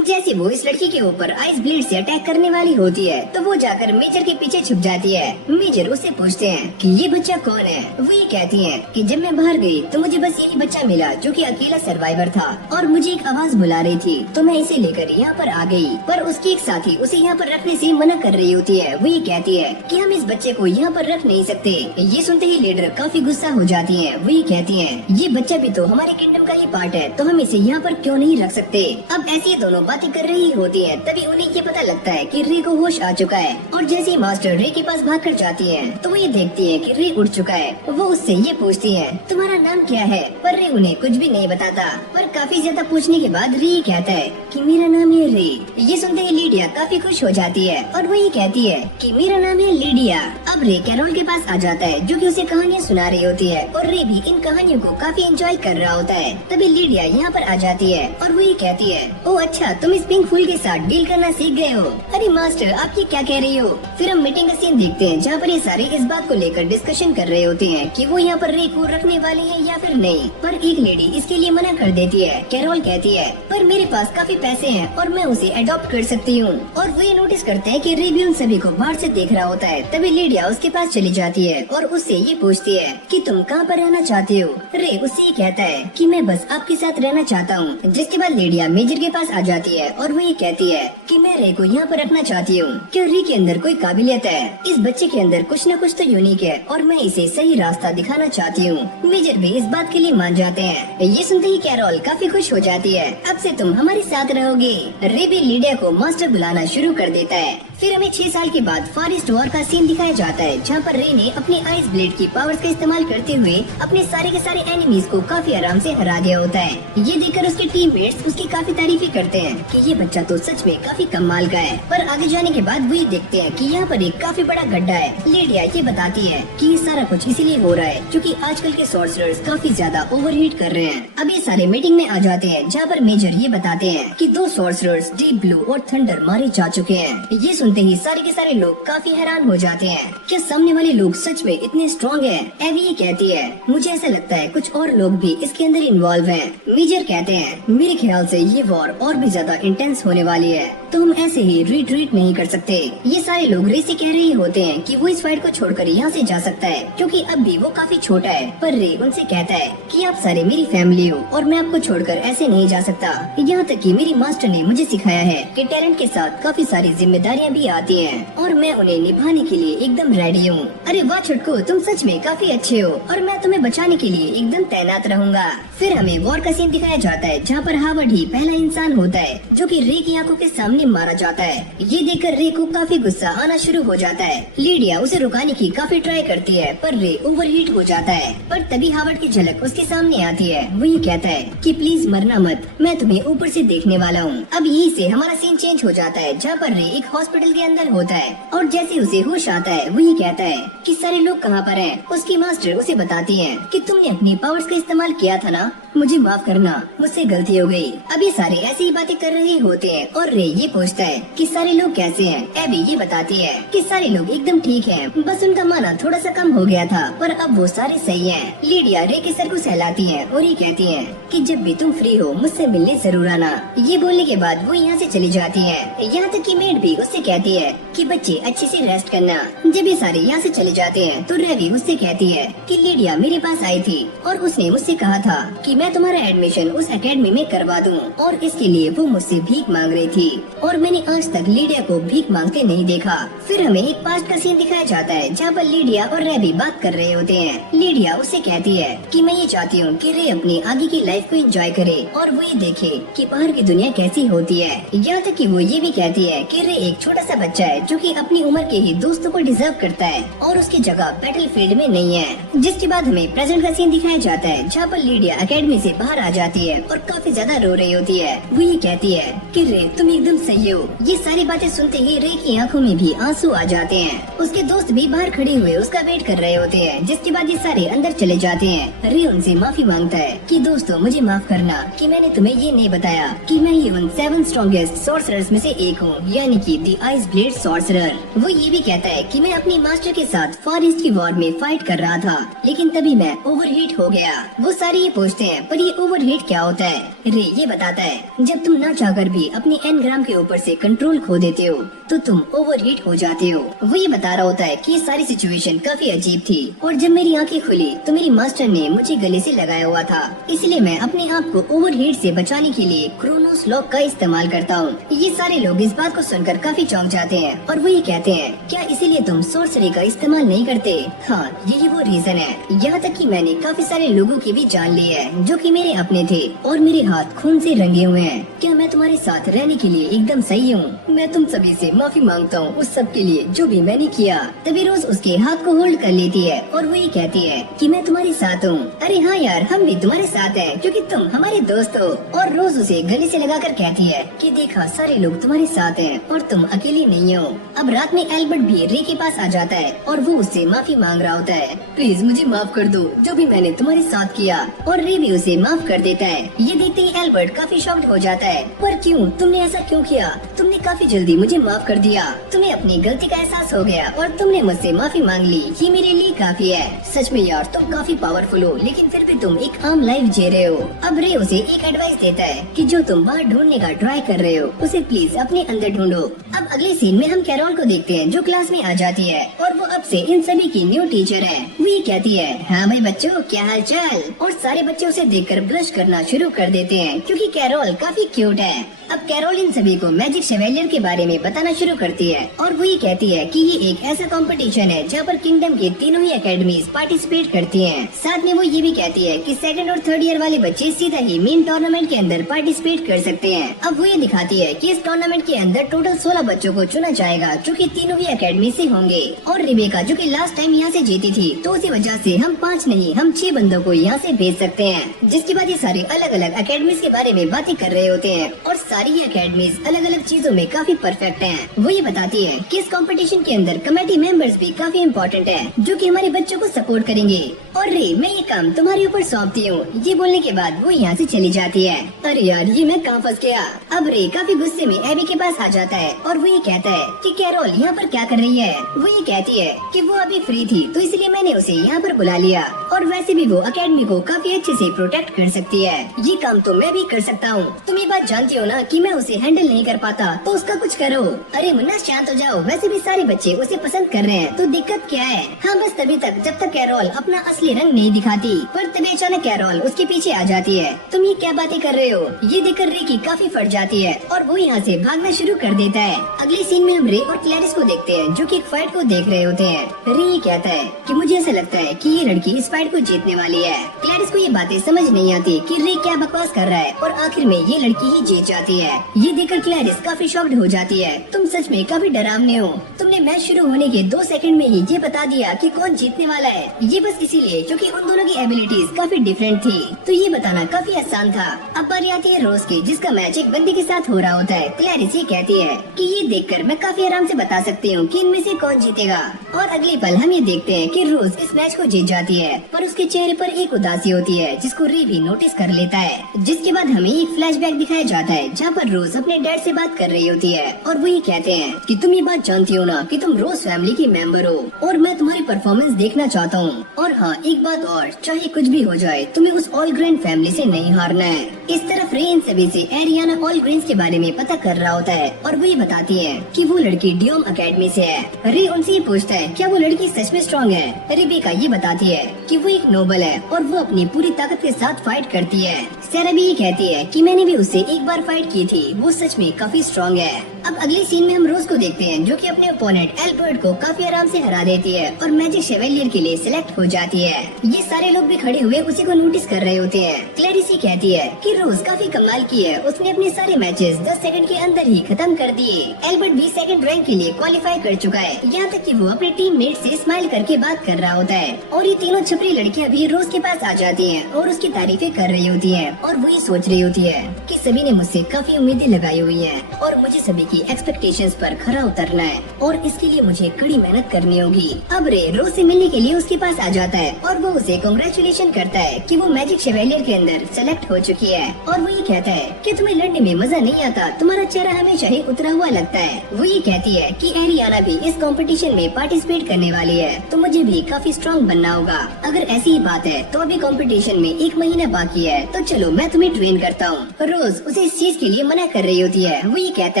जैसे वो इस लड़की के ऊपर आइस ब्लेड से अटैक करने वाली होती है तो वो जाकर मेजर के पीछे छुप जाती है। मेजर उससे पूछते हैं कि ये बच्चा कौन है? वो ये कहती है कि जब मैं बाहर गई तो मुझे बस यही बच्चा मिला जो कि अकेला सर्वाइवर था, और मुझे एक आवाज बुला रही थी तो मैं इसे लेकर यहाँ पर आ गई। पर उसकी एक साथी उसे यहाँ पर रखने से मना कर रही होती है। वो ये कहती है कि हम इस बच्चे को यहाँ पर रख नहीं सकते। ये सुनते ही लीडर काफी गुस्सा हो जाती है। वो ये कहती है, ये बच्चा भी तो हमारे किंगडम का ही पार्ट है, तो हम इसे यहाँ पर क्यों नहीं रख सकते? अब ऐसी ये दोनों बातें कर रही होती है, तभी उन्हें ये पता लगता है कि रे को होश आ चुका है, और जैसे ही मास्टर रे के पास भागकर जाती है तो वो ये देखती है कि रे उड़ चुका है। वो उससे ये पूछती है, तुम्हारा नाम क्या है? पर रे उन्हें कुछ भी नहीं बताता, पर काफी ज्यादा पूछने के बाद रे कहता है कि मेरा नाम है रे। ये सुनते ही लीडिया काफी खुश हो जाती है, और वो ये कहती है कि मेरा नाम है लीडिया। अब रे कैरोल के पास आ जाता है, जो कि उसे कहानियाँ सुना रही होती है, और रे भी इन कहानियों कहानियों को काफी एंजॉय कर रहा होता है। तभी लीडिया यहाँ पर आ जाती है और वो ये कहती है, ओह अच्छा, तुम इस पिंक फूल के साथ डील करना सीख गए हो। अरे मास्टर, आप ये क्या कह रही हो? फिर हम मीटिंग का सीन देखते हैं जहाँ पर ये सारे इस बात को लेकर डिस्कशन कर रहे होते हैं कि वो यहाँ पर रे को रखने वाले हैं या फिर नहीं। पर एक लेडी इसके लिए मना कर देती है। कैरोल कहती है, पर मेरे पास काफी पैसे हैं और मैं उसे अडॉप्ट कर सकती हूँ। और वो ये नोटिस करते हैं कि रे भी उन सभी को बाहर से देख रहा होता है। तभी लीडिया उसके पास चली जाती है और उससे ये पूछती है कि तुम कहाँ पर रहना चाहती हो। रे उससे ये कहता है कि मैं बस आपके साथ रहना चाहता हूँ। जिसके बाद लीडिया मेजर के पास आ जाती है और वो ये कहती है कि मैं रे को यहाँ पर रखना चाहती हूँ। क्या रे के अंदर कोई काबिलियत है? इस बच्चे के अंदर कुछ न कुछ तो यूनिक है और मैं इसे सही रास्ता दिखाना चाहती हूँ। मेजर भी इस बात के लिए मान जाते हैं। ये सुनते ही कैरोल काफी खुश हो जाती है। अब से तुम हमारे साथ रहोगे। रे भी लीडिया को मास्टर बुलाना शुरू कर देता है। फिर हमें 6 साल के बाद फॉरेस्ट वॉर का सीन दिखाया जाता है जहाँ पर रे ने अपने आइस ब्लेड की पावर्स का इस्तेमाल करते हुए अपने सारे के सारे एनिमीज को काफी आराम से हरा दिया होता है। ये देखकर उसके टीममेट्स उसकी काफी तारीफें करते हैं कि ये बच्चा तो सच में काफी कमाल का है। पर आगे जाने के बाद वो ये देखते हैं कि यहाँ पर एक काफी बड़ा गड्ढा है। लीडिया ये बताती है कि ये सारा कुछ इसीलिए हो रहा है क्योंकि आजकल के सॉर्सरर्स काफी ज्यादा ओवरहीट कर रहे हैं। अब ये सारे मीटिंग में आ जाते हैं जहाँ पर मेजर ये बताते हैं कि 2 सॉर्सरर्स डीप ब्लू और थंडर मारे जा चुके हैं। ये सुनते ही सारे के सारे लोग काफी हैरान हो जाते हैं। क्या सामने वाले लोग सच में इतने स्ट्रॉन्ग हैं? एवी ये कहती है, मुझे ऐसा लगता है कुछ और लोग भी इसके अंदर इन्वॉल्व हैं। मेजर कहते हैं, मेरे ख्याल से ये वॉर और भी ज्यादा इंटेंस होने वाली है तो हम ऐसे ही रिट्रीट नहीं कर सकते। ये सारे लोग रे से कह रहे होते हैं कि वो इस फाइट को छोड़कर यहाँ से जा सकता है क्योंकि अब भी वो काफी छोटा है। पर रे उनसे कहता है कि आप सारे मेरी फैमिली हो और मैं आपको छोड़कर ऐसे नहीं जा सकता। यहाँ तक कि मेरी मास्टर ने मुझे सिखाया है कि टैलेंट के साथ काफी सारी जिम्मेदारियाँ भी आती हैं और मैं उन्हें निभाने के लिए एकदम रेडी हूँ। अरे वाह छुटकू, तुम सच में काफी अच्छे हो और मैं तुम्हें बचाने के लिए एकदम तैनात रहूंगा। फिर हमें वॉर का सीन दिखाया जाता है जहाँ पर हावर्ड ही पहला इंसान होता है जो कि रे की आंखों के सामने मारा जाता है। ये देखकर रे को काफी गुस्सा आना शुरू हो जाता है। लीडिया उसे रुकाने की काफी ट्राई करती है पर रे ओवरहीट हो जाता है। पर तभी हावर्ड की झलक उसके सामने आती है। वो ये कहता है कि प्लीज मरना मत, मैं तुम्हें ऊपर से देखने वाला हूँ। अब यहीं से हमारा सीन चेंज हो जाता है जहाँ पर रे एक हॉस्पिटल के अंदर होता है और जैसे उसे होश आता है वो ये कहता है कि सारे लोग कहाँ पर हैं। उसकी मास्टर उसे बताती है कि तुमने अपनी पावर्स का इस्तेमाल किया था ना, मुझे माफ करना, मुझसे गलती हो गई। अब ये सारे ऐसी ही बातें कर रहे होते हैं और रे ये पूछता है कि सारे लोग कैसे हैं। एबी ये बताती है कि सारे लोग एकदम ठीक हैं, बस उनका माना थोड़ा सा कम हो गया था पर अब वो सारे सही हैं। लीडिया रे के सर को सहलाती है और ये कहती है कि जब भी तुम फ्री हो मुझसे मिलने जरूर आना। ये बोलने के बाद वो यहाँ से चली जाती है। यहाँ तक कि मेड भी उससे कहती है कि बच्चे अच्छे से रेस्ट करना। जब ये सारे यहाँ से चले जाते हैं तो रेवी उससे कहती है कि लीडिया मेरे पास आई थी और उसने मुझसे कहा था कि मैं तुम्हारा एडमिशन उस एकेडमी में करवा दूं और इसके लिए वो मुझसे भीख मांग रही थी और मैंने आज तक लीडिया को भीख मांगते नहीं देखा। फिर हमें एक पास्ट का सीन दिखाया जाता है जहाँ पर लीडिया और रेवी बात कर रहे होते हैं। लीडिया उससे कहती है कि मैं ये चाहती हूँ कि रे अपनी आगे की लाइफ को एंजॉय करे और वो ये देखे कि बाहर की दुनिया कैसी होती है। यहाँ तक कि वो ये भी कहती है कि रे एक छोटा सा बच्चा है जो कि अपनी उम्र के ही दोस्तों को डिजर्व करता है और उसकी जगह बैटल फील्ड में नहीं है। जिसके बाद हमें प्रेजेंट का सीन दिखाया जाता है जहाँ पर लीडिया एकेडमी से बाहर आ जाती है और काफी ज्यादा रो रही होती है। वो ये कहती है कि रे तुम एकदम सही हो। ये सारी बातें सुनते ही रे की आंखों में भी आंसू आ जाते हैं। उसके दोस्त भी बाहर खड़े हुए उसका वेट कर रहे होते हैं। जिसके बाद ये सारे अंदर चले जाते हैं। रे उनसे माफी मांगता है कि दोस्तों मुझे माफ करना कि मैंने तुम्हें ये नहीं बताया कि मैं ही उन 7 स्ट्रॉन्गेस्ट सॉर्सरर्स में से एक हूँ, यानी कि द आइस ब्लेड सॉर्सरर। वो ये भी कहता है कि मैं अपनी मास्टर के साथ फॉर ईस्ट की वॉर में फाइट कर रहा था लेकिन तभी मैं ओवरहीट हो गया। वो सारे ये पूछते हैं पर ये ओवरहीट क्या होता है? रे ये बताता है जब तुम ना चाहकर भी अपनी एनग्राम के ऊपर से कंट्रोल खो देते हो तो तुम ओवरहीट हो जाते हो। वो ये बता रहा होता है कि ये सारी सिचुएशन काफी अजीब थी और जब मेरी आंखें खुली तो मेरी मास्टर ने मुझे गले से लगाया हुआ था, इसलिए मैं अपने आप को ओवरहीट से बचाने के लिए क्रोनोस लॉक का इस्तेमाल करता हूँ। ये सारे लोग इस बात को सुनकर काफी चौंक जाते हैं और वो ये कहते हैं क्या इसीलिए तुम सोर्सरी का इस्तेमाल नहीं करते? हाँ, यही वो रीजन है। यहाँ तक कि मैंने काफी सारे लोगों की भी जान ली है जो कि मेरे अपने थे और मेरे हाथ खून से रंगे हुए हैं। क्या मैं तुम्हारे साथ रहने के लिए एकदम सही हूँ। मैं तुम सभी से माफी मांगता हूँ उस सब के लिए जो भी मैंने किया। तभी रोज उसके हाथ को होल्ड कर लेती है और वो ये कहती है कि मैं तुम्हारे साथ हूँ। अरे हाँ यार, हम भी तुम्हारे साथ हैं क्योंकि तुम हमारे दोस्त हो। और रोज उसे गले से लगाकर कहती है कि देखा, सारे लोग तुम्हारे साथ हैं और तुम अकेली नहीं हो। अब रात में एल्बर्ट भी रे के पास आ जाता है और वो उससे माफी मांग रहा होता है। प्लीज मुझे माफ कर दो जो भी मैंने तुम्हारे साथ किया। और रे भी उसे माफ कर देता है। ये देखते ही एल्बर्ट काफी शॉक्ड हो जाता है। पर क्यों, तुमने ऐसा क्यों किया? तुमने काफी जल्दी मुझे माफ कर दिया। तुम्हें अपनी गलती का एहसास हो गया और तुमने मुझसे माफी मांग ली। ये मेरे लिए काफी है। सच में यार, तुम काफी पावरफुल हो, लेकिन फिर भी तुम एक आम लाइफ जी रहे हो। अब रे उसे एक एडवाइस देता है कि जो तुम बाहर ढूंढने का ट्राई कर रहे हो उसे प्लीज अपने अंदर ढूंढो। अब अगले सीन में हम कैरोल को देखते हैं जो क्लास में आ जाती है और वो अब से इन सभी की न्यू टीचर है। वो ये कहती है, हाँ भाई बच्चों, क्या हाल चाल? और सारे बच्चे उसे देखकर ब्लश करना शुरू कर देते हैं क्योंकि कैरोल काफी क्यूट है। अब कैरोल इन सभी को मैजिक शेवेलियर के बारे में बताना शुरू करती है और वो ये कहती है कि ये एक ऐसा कंपटीशन है जहाँ पर किंगडम की तीनों ही एकेडमीज पार्टिसिपेट करती हैं। साथ में वो ये भी कहती है कि सेकंड और थर्ड ईयर वाले बच्चे सीधा ही मेन टूर्नामेंट के अंदर पार्टिसिपेट कर सकते हैं। अब वो ये दिखाती है कि इस टूर्नामेंट के अंदर टोटल 16 बच्चों को चुना जाएगा जो कि तीनों ही एकेडमी से होंगे। और रिबेका जो कि लास्ट टाइम यहाँ से जीती थी, तो उसी वजह से हम 5 नहीं, हम 6 बंदों को यहाँ से भेज सकते हैं। जिसके बाद ये सारे अलग अलग एकेडमीज के बारे में बातें कर रहे होते हैं और सारी ही एकेडमीज अलग अलग चीजों में काफी परफेक्ट हैं। वो ये बताती है कि इस कंपटीशन के अंदर कमेटी मेंबर्स भी काफी इम्पोर्टेंट है जो कि हमारे बच्चों को सपोर्ट करेंगे। और रे, मैं ये काम तुम्हारे ऊपर सौंपती हूँ। ये बोलने के बाद वो यहाँ से चली जाती है। अरे यार, ये मैं कहाँ फंस गया। अब रे काफी गुस्से में एबी के पास आ जाता है और वो ये कहता है कि कैरोल यहाँ पर क्या कर रही है। वो ये कहती है कि वो अभी फ्री थी तो इसलिए मैंने उसे यहाँ पर बुला लिया और वैसे भी वो एकेडमी को काफी अच्छे से प्रोटेक्ट कर सकती है। ये काम तो मैं भी कर सकता हूँ। तुम ये बात जानती हो ना कि मैं उसे हैंडल नहीं कर पाता, तो उसका कुछ करो। अरे मुन्ना, शांत हो जाओ। वैसे भी सारे बच्चे उसे पसंद कर रहे हैं तो दिक्कत क्या है? हाँ, बस तभी तक जब तक कैरोल अपना असली रंग नहीं दिखाती। पर तभी अचानक कैरोल उसके पीछे आ जाती है। तुम ये क्या बातें कर रहे हो? ये देखकर रे की काफी फट जाती है और वो यहाँ से भागना शुरू कर देता है। अगले सीन में हम रे और क्लैरिस को देखते हैं जो कि एक फाइट को देख रहे होते हैं। रे ये कहता है कि मुझे ऐसा लगता है कि ये लड़की इस फाइट को जीतने वाली है। क्लैरिस को ये बातें समझ नहीं आती कि रे क्या बकवास कर रहा है और आखिर में ये लड़की ही जीत जाती है। ये देखकर क्लैरिस काफी शॉक्ड हो जाती है। तुम सच में काफी डरावने हो। तुमने मैच शुरू होने के 2 सेकंड में ही ये बता दिया कि कौन जीतने वाला है। ये बस इसीलिए क्योंकि उन दोनों की एबिलिटीज काफी डिफरेंट थी, तो ये बताना काफी आसान था। अब बारी आती है रोज की, जिसका मैच एक बंदी के साथ हो रहा होता है। क्लैरिस ये कहती है कि ये देखकर मैं काफी आराम से बता सकती हूँ कि इनमें से कौन जीतेगा। और अगले पल हम ये देखते हैं कि रोज इस मैच को जीत जाती है, पर उसके चेहरे पर एक उदासी होती है जिसको रे भी नोटिस कर लेता है। जिसके बाद हमें एक फ्लैशबैक दिखाया जाता है जहाँ पर रोज अपने डैड से बात कर रही होती है और वो ये कहते हैं कि तुम ये बात जानती हो ना कि तुम रोज फैमिली की मेंबर हो और मैं तुम्हारी परफॉर्मेंस देखना चाहता हूँ। और हाँ, एक बात और, चाहे कुछ भी हो जाए तुम्हें उस ऑल ग्रेन फैमिली से नहीं हारना है। इस तरफ रे इन सभी से एरियाना ऑल ग्रेन्स के बारे में पता कर रहा होता है और वो ये बताती है कि वो लड़की डियोम अकेडमी से है। रे उनसे ये पूछता है क्या वो लड़की सच में स्ट्रॉन्ग है। रिबेका ये बताती है कि वो एक नोबल है और वो अपनी पूरी ताकत के साथ फाइट करती है। सैरा भी ये कहती है कि मैंने भी उससे एक बार फाइट की थी, वो सच में काफी स्ट्रॉन्ग है। अब अगले सीन में हम रोज को देखते हैं जो कि अपने ओपोनेंट एल्बर्ट को काफी आराम से हरा देती है और मैजिक शेवेलियर के लिए सिलेक्ट हो जाती है। ये सारे लोग भी खड़े हुए उसी को नोटिस कर रहे होते हैं। क्लैरिस ये कहती है कि रोज काफी कमाल की है, उसने अपने सारे मैचेस 10 सेकंड के अंदर ही खत्म कर दिए। एल्बर्ट भी सेकंड रैंक के लिए क्वालिफाई कर चुका है, यहाँ तक कि वो अपने टीममेट से स्माइल करके बात कर रहा होता है। और ये तीनों छपरी लड़कियाँ भी रोज के पास आ जाती हैं और उसकी तारीफें कर रही होती हैं और वो ये सोच रही होती है कि सभी ने मुझसे काफी उम्मीदें लगाई हुई हैं और मुझे सभी की एक्सपेक्टेशंस पर खरा उतरना है और इसके लिए मुझे कड़ी मेहनत करनी होगी। अब रे रोज से मिलने के लिए उसके पास आ जाता है और वो उसे कांग्रेचुलेशन करता है कि वो मैजिक शेवेलियर के अंदर सेलेक्ट हो चुकी है। और वो ये कहता है कि तुम्हें लड़ने में मजा नहीं आता, तुम्हारा चेहरा हमेशा ही उतरा हुआ लगता है। वो ये कहती है कि एरियाना भी इस कंपटीशन में पार्टिसिपेट करने वाली है तो मुझे भी काफी स्ट्रॉन्ग बनना होगा। अगर ऐसी ही बात है तो अभी कंपटीशन में 1 महीना बाकी है, तो चलो मैं तुम्हें ट्रेन करता हूँ। रोज उसे इस चीज के लिए मना कर रही होती है। वो ये कहता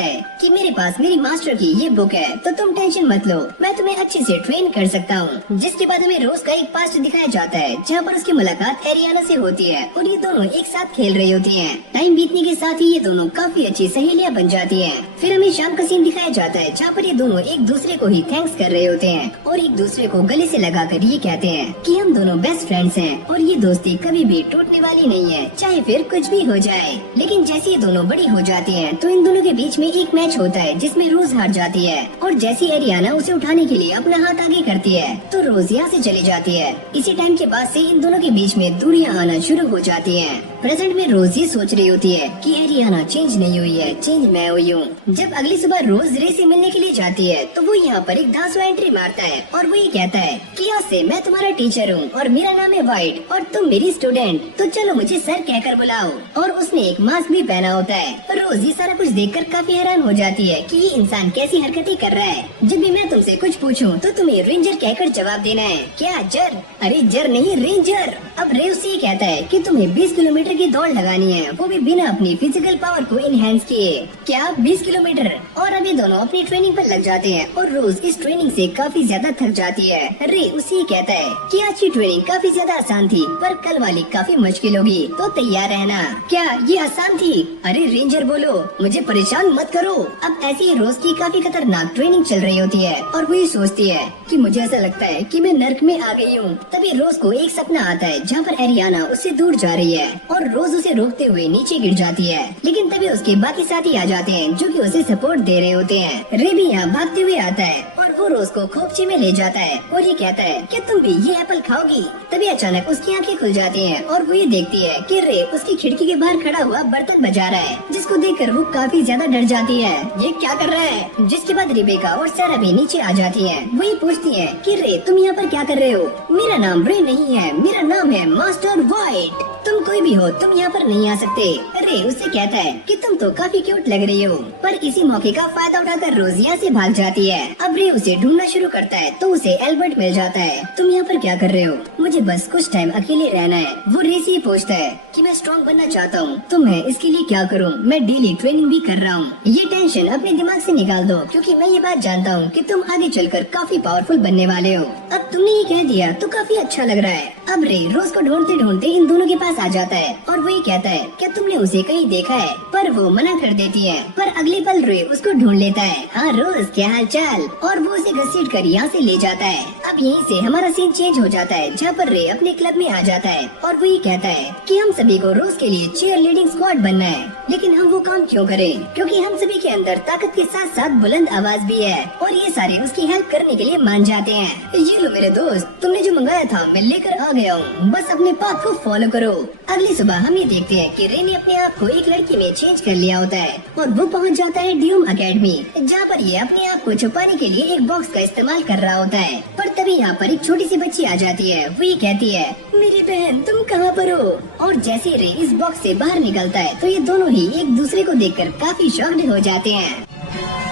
है कि मेरे पास मेरी मास्टर की ये बुक है तो तुम टेंशन मत लो, मैं तुम्हें अच्छे से ट्रेन कर सकता हूँ। जिसके बाद हमें रोज का एक पास्ट दिखाया जाता है जहाँ पर उसकी मुलाकात एरियाना से होती है और ये दोनों एक साथ खेल रही होती हैं। टाइम बीतने के साथ ही ये दोनों काफी अच्छी सहेलियाँ बन जाती हैं। फिर हमें शाम का सीन दिखाया जाता है जहाँ पर ये दोनों एक दूसरे को ही थैंक्स कर रहे होते हैं और एक दूसरे को गले से लगाकर ये कहते हैं कि हम दोनों बेस्ट फ्रेंड्स हैं और ये दोस्ती कभी भी टूटने वाली नहीं है, चाहे फिर कुछ भी हो जाए। लेकिन जैसे ये दोनों बड़ी हो जाती हैं तो इन दोनों के बीच में एक मैच होता है जिसमें रोज हार जाती है और जैसी एरियाना उसे उठाने के लिए अपना हाथ आगे करती है तो रोज यहाँ से चली जाती है। इसी टाइम के बाद से इन दोनों के बीच में दूरियां आना शुरू हो जाती हैं। प्रेजेंट में रोज ये सोच रही होती है कि एरियाना चेंज नहीं हुई है, चेंज मैं हुई हूँ। जब अगली सुबह रोज रे से मिलने के लिए जाती है तो वो यहाँ पर एक धांसू एंट्री मारता है और वो ये कहता है कि आज से मैं तुम्हारा टीचर हूँ और मेरा नाम है व्हाइट और तुम मेरी स्टूडेंट, तो चलो मुझे सर कहकर बुलाओ। और उसने एक मास्क भी पहना होता है। रोज ये सारा कुछ देखकर काफी हैरान हो जाती है कि ये इंसान कैसी हरकतें कर रहा है। जब भी मैं तुमसे कुछ पूछूं तो तुम्हें रेंजर कहकर जवाब देना है। क्या जर? अरे जर नहीं, रेंजर। अब रे उससे ये कहता है कि तुम्हें 20 किलोमीटर की दौड़ लगानी है, वो भी बिना अपनी फिजिकल पावर को इनहेंस किए। क्या 20 किलोमीटर? और अभी दोनों अपनी ट्रेनिंग पर लग जाते हैं और रोज इस ट्रेनिंग से काफी ज्यादा थक जाती है। रे उसे कहता है कि आज की ट्रेनिंग काफी ज्यादा आसान थी पर कल वाली काफी मुश्किल होगी, तो तैयार रहना। क्या ये आसान थी? अरे रेंजर बोलो, मुझे परेशान मत करो। अब ऐसी ही रोज की काफी खतरनाक ट्रेनिंग चल रही होती है और वो ये सोचती है कि मुझे ऐसा लगता है कि मैं नर्क में आ गई हूँ। तभी रोज को एक सपना आता है जहाँ पर एरियाना उससे दूर जा रही है और रोज उसे रोकते हुए नीचे गिर जाती है। लेकिन तभी उसके बाकी साथी आ जाते हैं जो कि उसे सपोर्ट दे रहे होते हैं। रे भी यहाँ भागते हुए आता है और वो रोज को खोपची में ले जाता है और ये कहता है कि तुम भी ये एप्पल खाओगी। तभी अचानक उसकी आंखें खुल जाती हैं और वो ये देखती है कि रे उसकी खिड़की के बाहर खड़ा हुआ बर्तन बजा रहा है, जिसको देखकर वो काफी ज्यादा डर जाती है। ये क्या कर रहा है? जिसके बाद रिबेका और सारा भी नीचे आ जाती है। वो ये पूछती है कि रे तुम यहाँ पर क्या कर रहे हो? मेरा नाम रे नहीं है, मेरा नाम है मास्टर व्हाइट। तुम कोई भी हो, तुम यहाँ पर नहीं आ सकते। रे उससे कहता है कि तुम तो काफी क्यूट लग रही हो। पर इसी मौके का फायदा उठाकर रोज यहाँ से भाग जाती है। अब रे उसे ढूंढना शुरू करता है तो उसे एल्बर्ट मिल जाता है। तुम यहाँ पर क्या कर रहे हो? मुझे बस कुछ टाइम अकेले रहना है। वो रे से पूछता है कि मैं स्ट्रॉन्ग बनना चाहता हूँ, तो मैं इसके लिए क्या करूँ? मैं डेली ट्रेनिंग भी कर रहा हूँ। ये टेंशन अपने दिमाग से निकाल दो क्योंकि मैं ये बात जानता हूँ कि तुम आगे चलकर काफी पावरफुल बनने वाले हो। अब तुमने ये कह दिया तो काफी अच्छा लग रहा है। अब रे रोज को ढूंढते ढूंढते इन दोनों के पास आ जाता है और वो ये कहता है क्या तुमने उसे कहीं देखा है? पर वो मना कर देती है। पर अगले पल रे उसको ढूंढ लेता है। हाँ रोज, क्या हाल चाल? और वो उसे घसीट कर यहाँ से ले जाता है। अब यहीं से हमारा सीन चेंज हो जाता है जहाँ पर रे अपने क्लब में आ जाता है और वो ये कहता है कि हम सभी को रोज के लिए चीयर लीडिंग स्क्वाड बनना है। लेकिन हम वो काम क्यों करें? क्योंकि हम सभी के अंदर ताकत के साथ साथ बुलंद आवाज भी है। और ये सारे उसकी हेल्प करने के लिए मान जाते हैं। ये लो मेरे दोस्त, तुमने जो मंगाया था मैं लेकर आ गया हूँ, बस अपने पाथ को फॉलो करो। अगली सुबह हम ये देखते हैं कि रे ने अपने आप को एक लड़की में चेंज कर लिया होता है और वो पहुंच जाता है ड्यूम अकेडमी, जहाँ पर ये अपने आप को छुपाने के लिए एक बॉक्स का इस्तेमाल कर रहा होता है। पर तभी यहाँ पर एक छोटी सी बच्ची आ जाती है। वो ये कहती है मेरी बहन तुम कहाँ पर हो? और जैसे रे इस बॉक्स से बाहर निकलता है तो ये दोनों ही एक दूसरे को देखकर काफी शॉक्ड हो जाते हैं।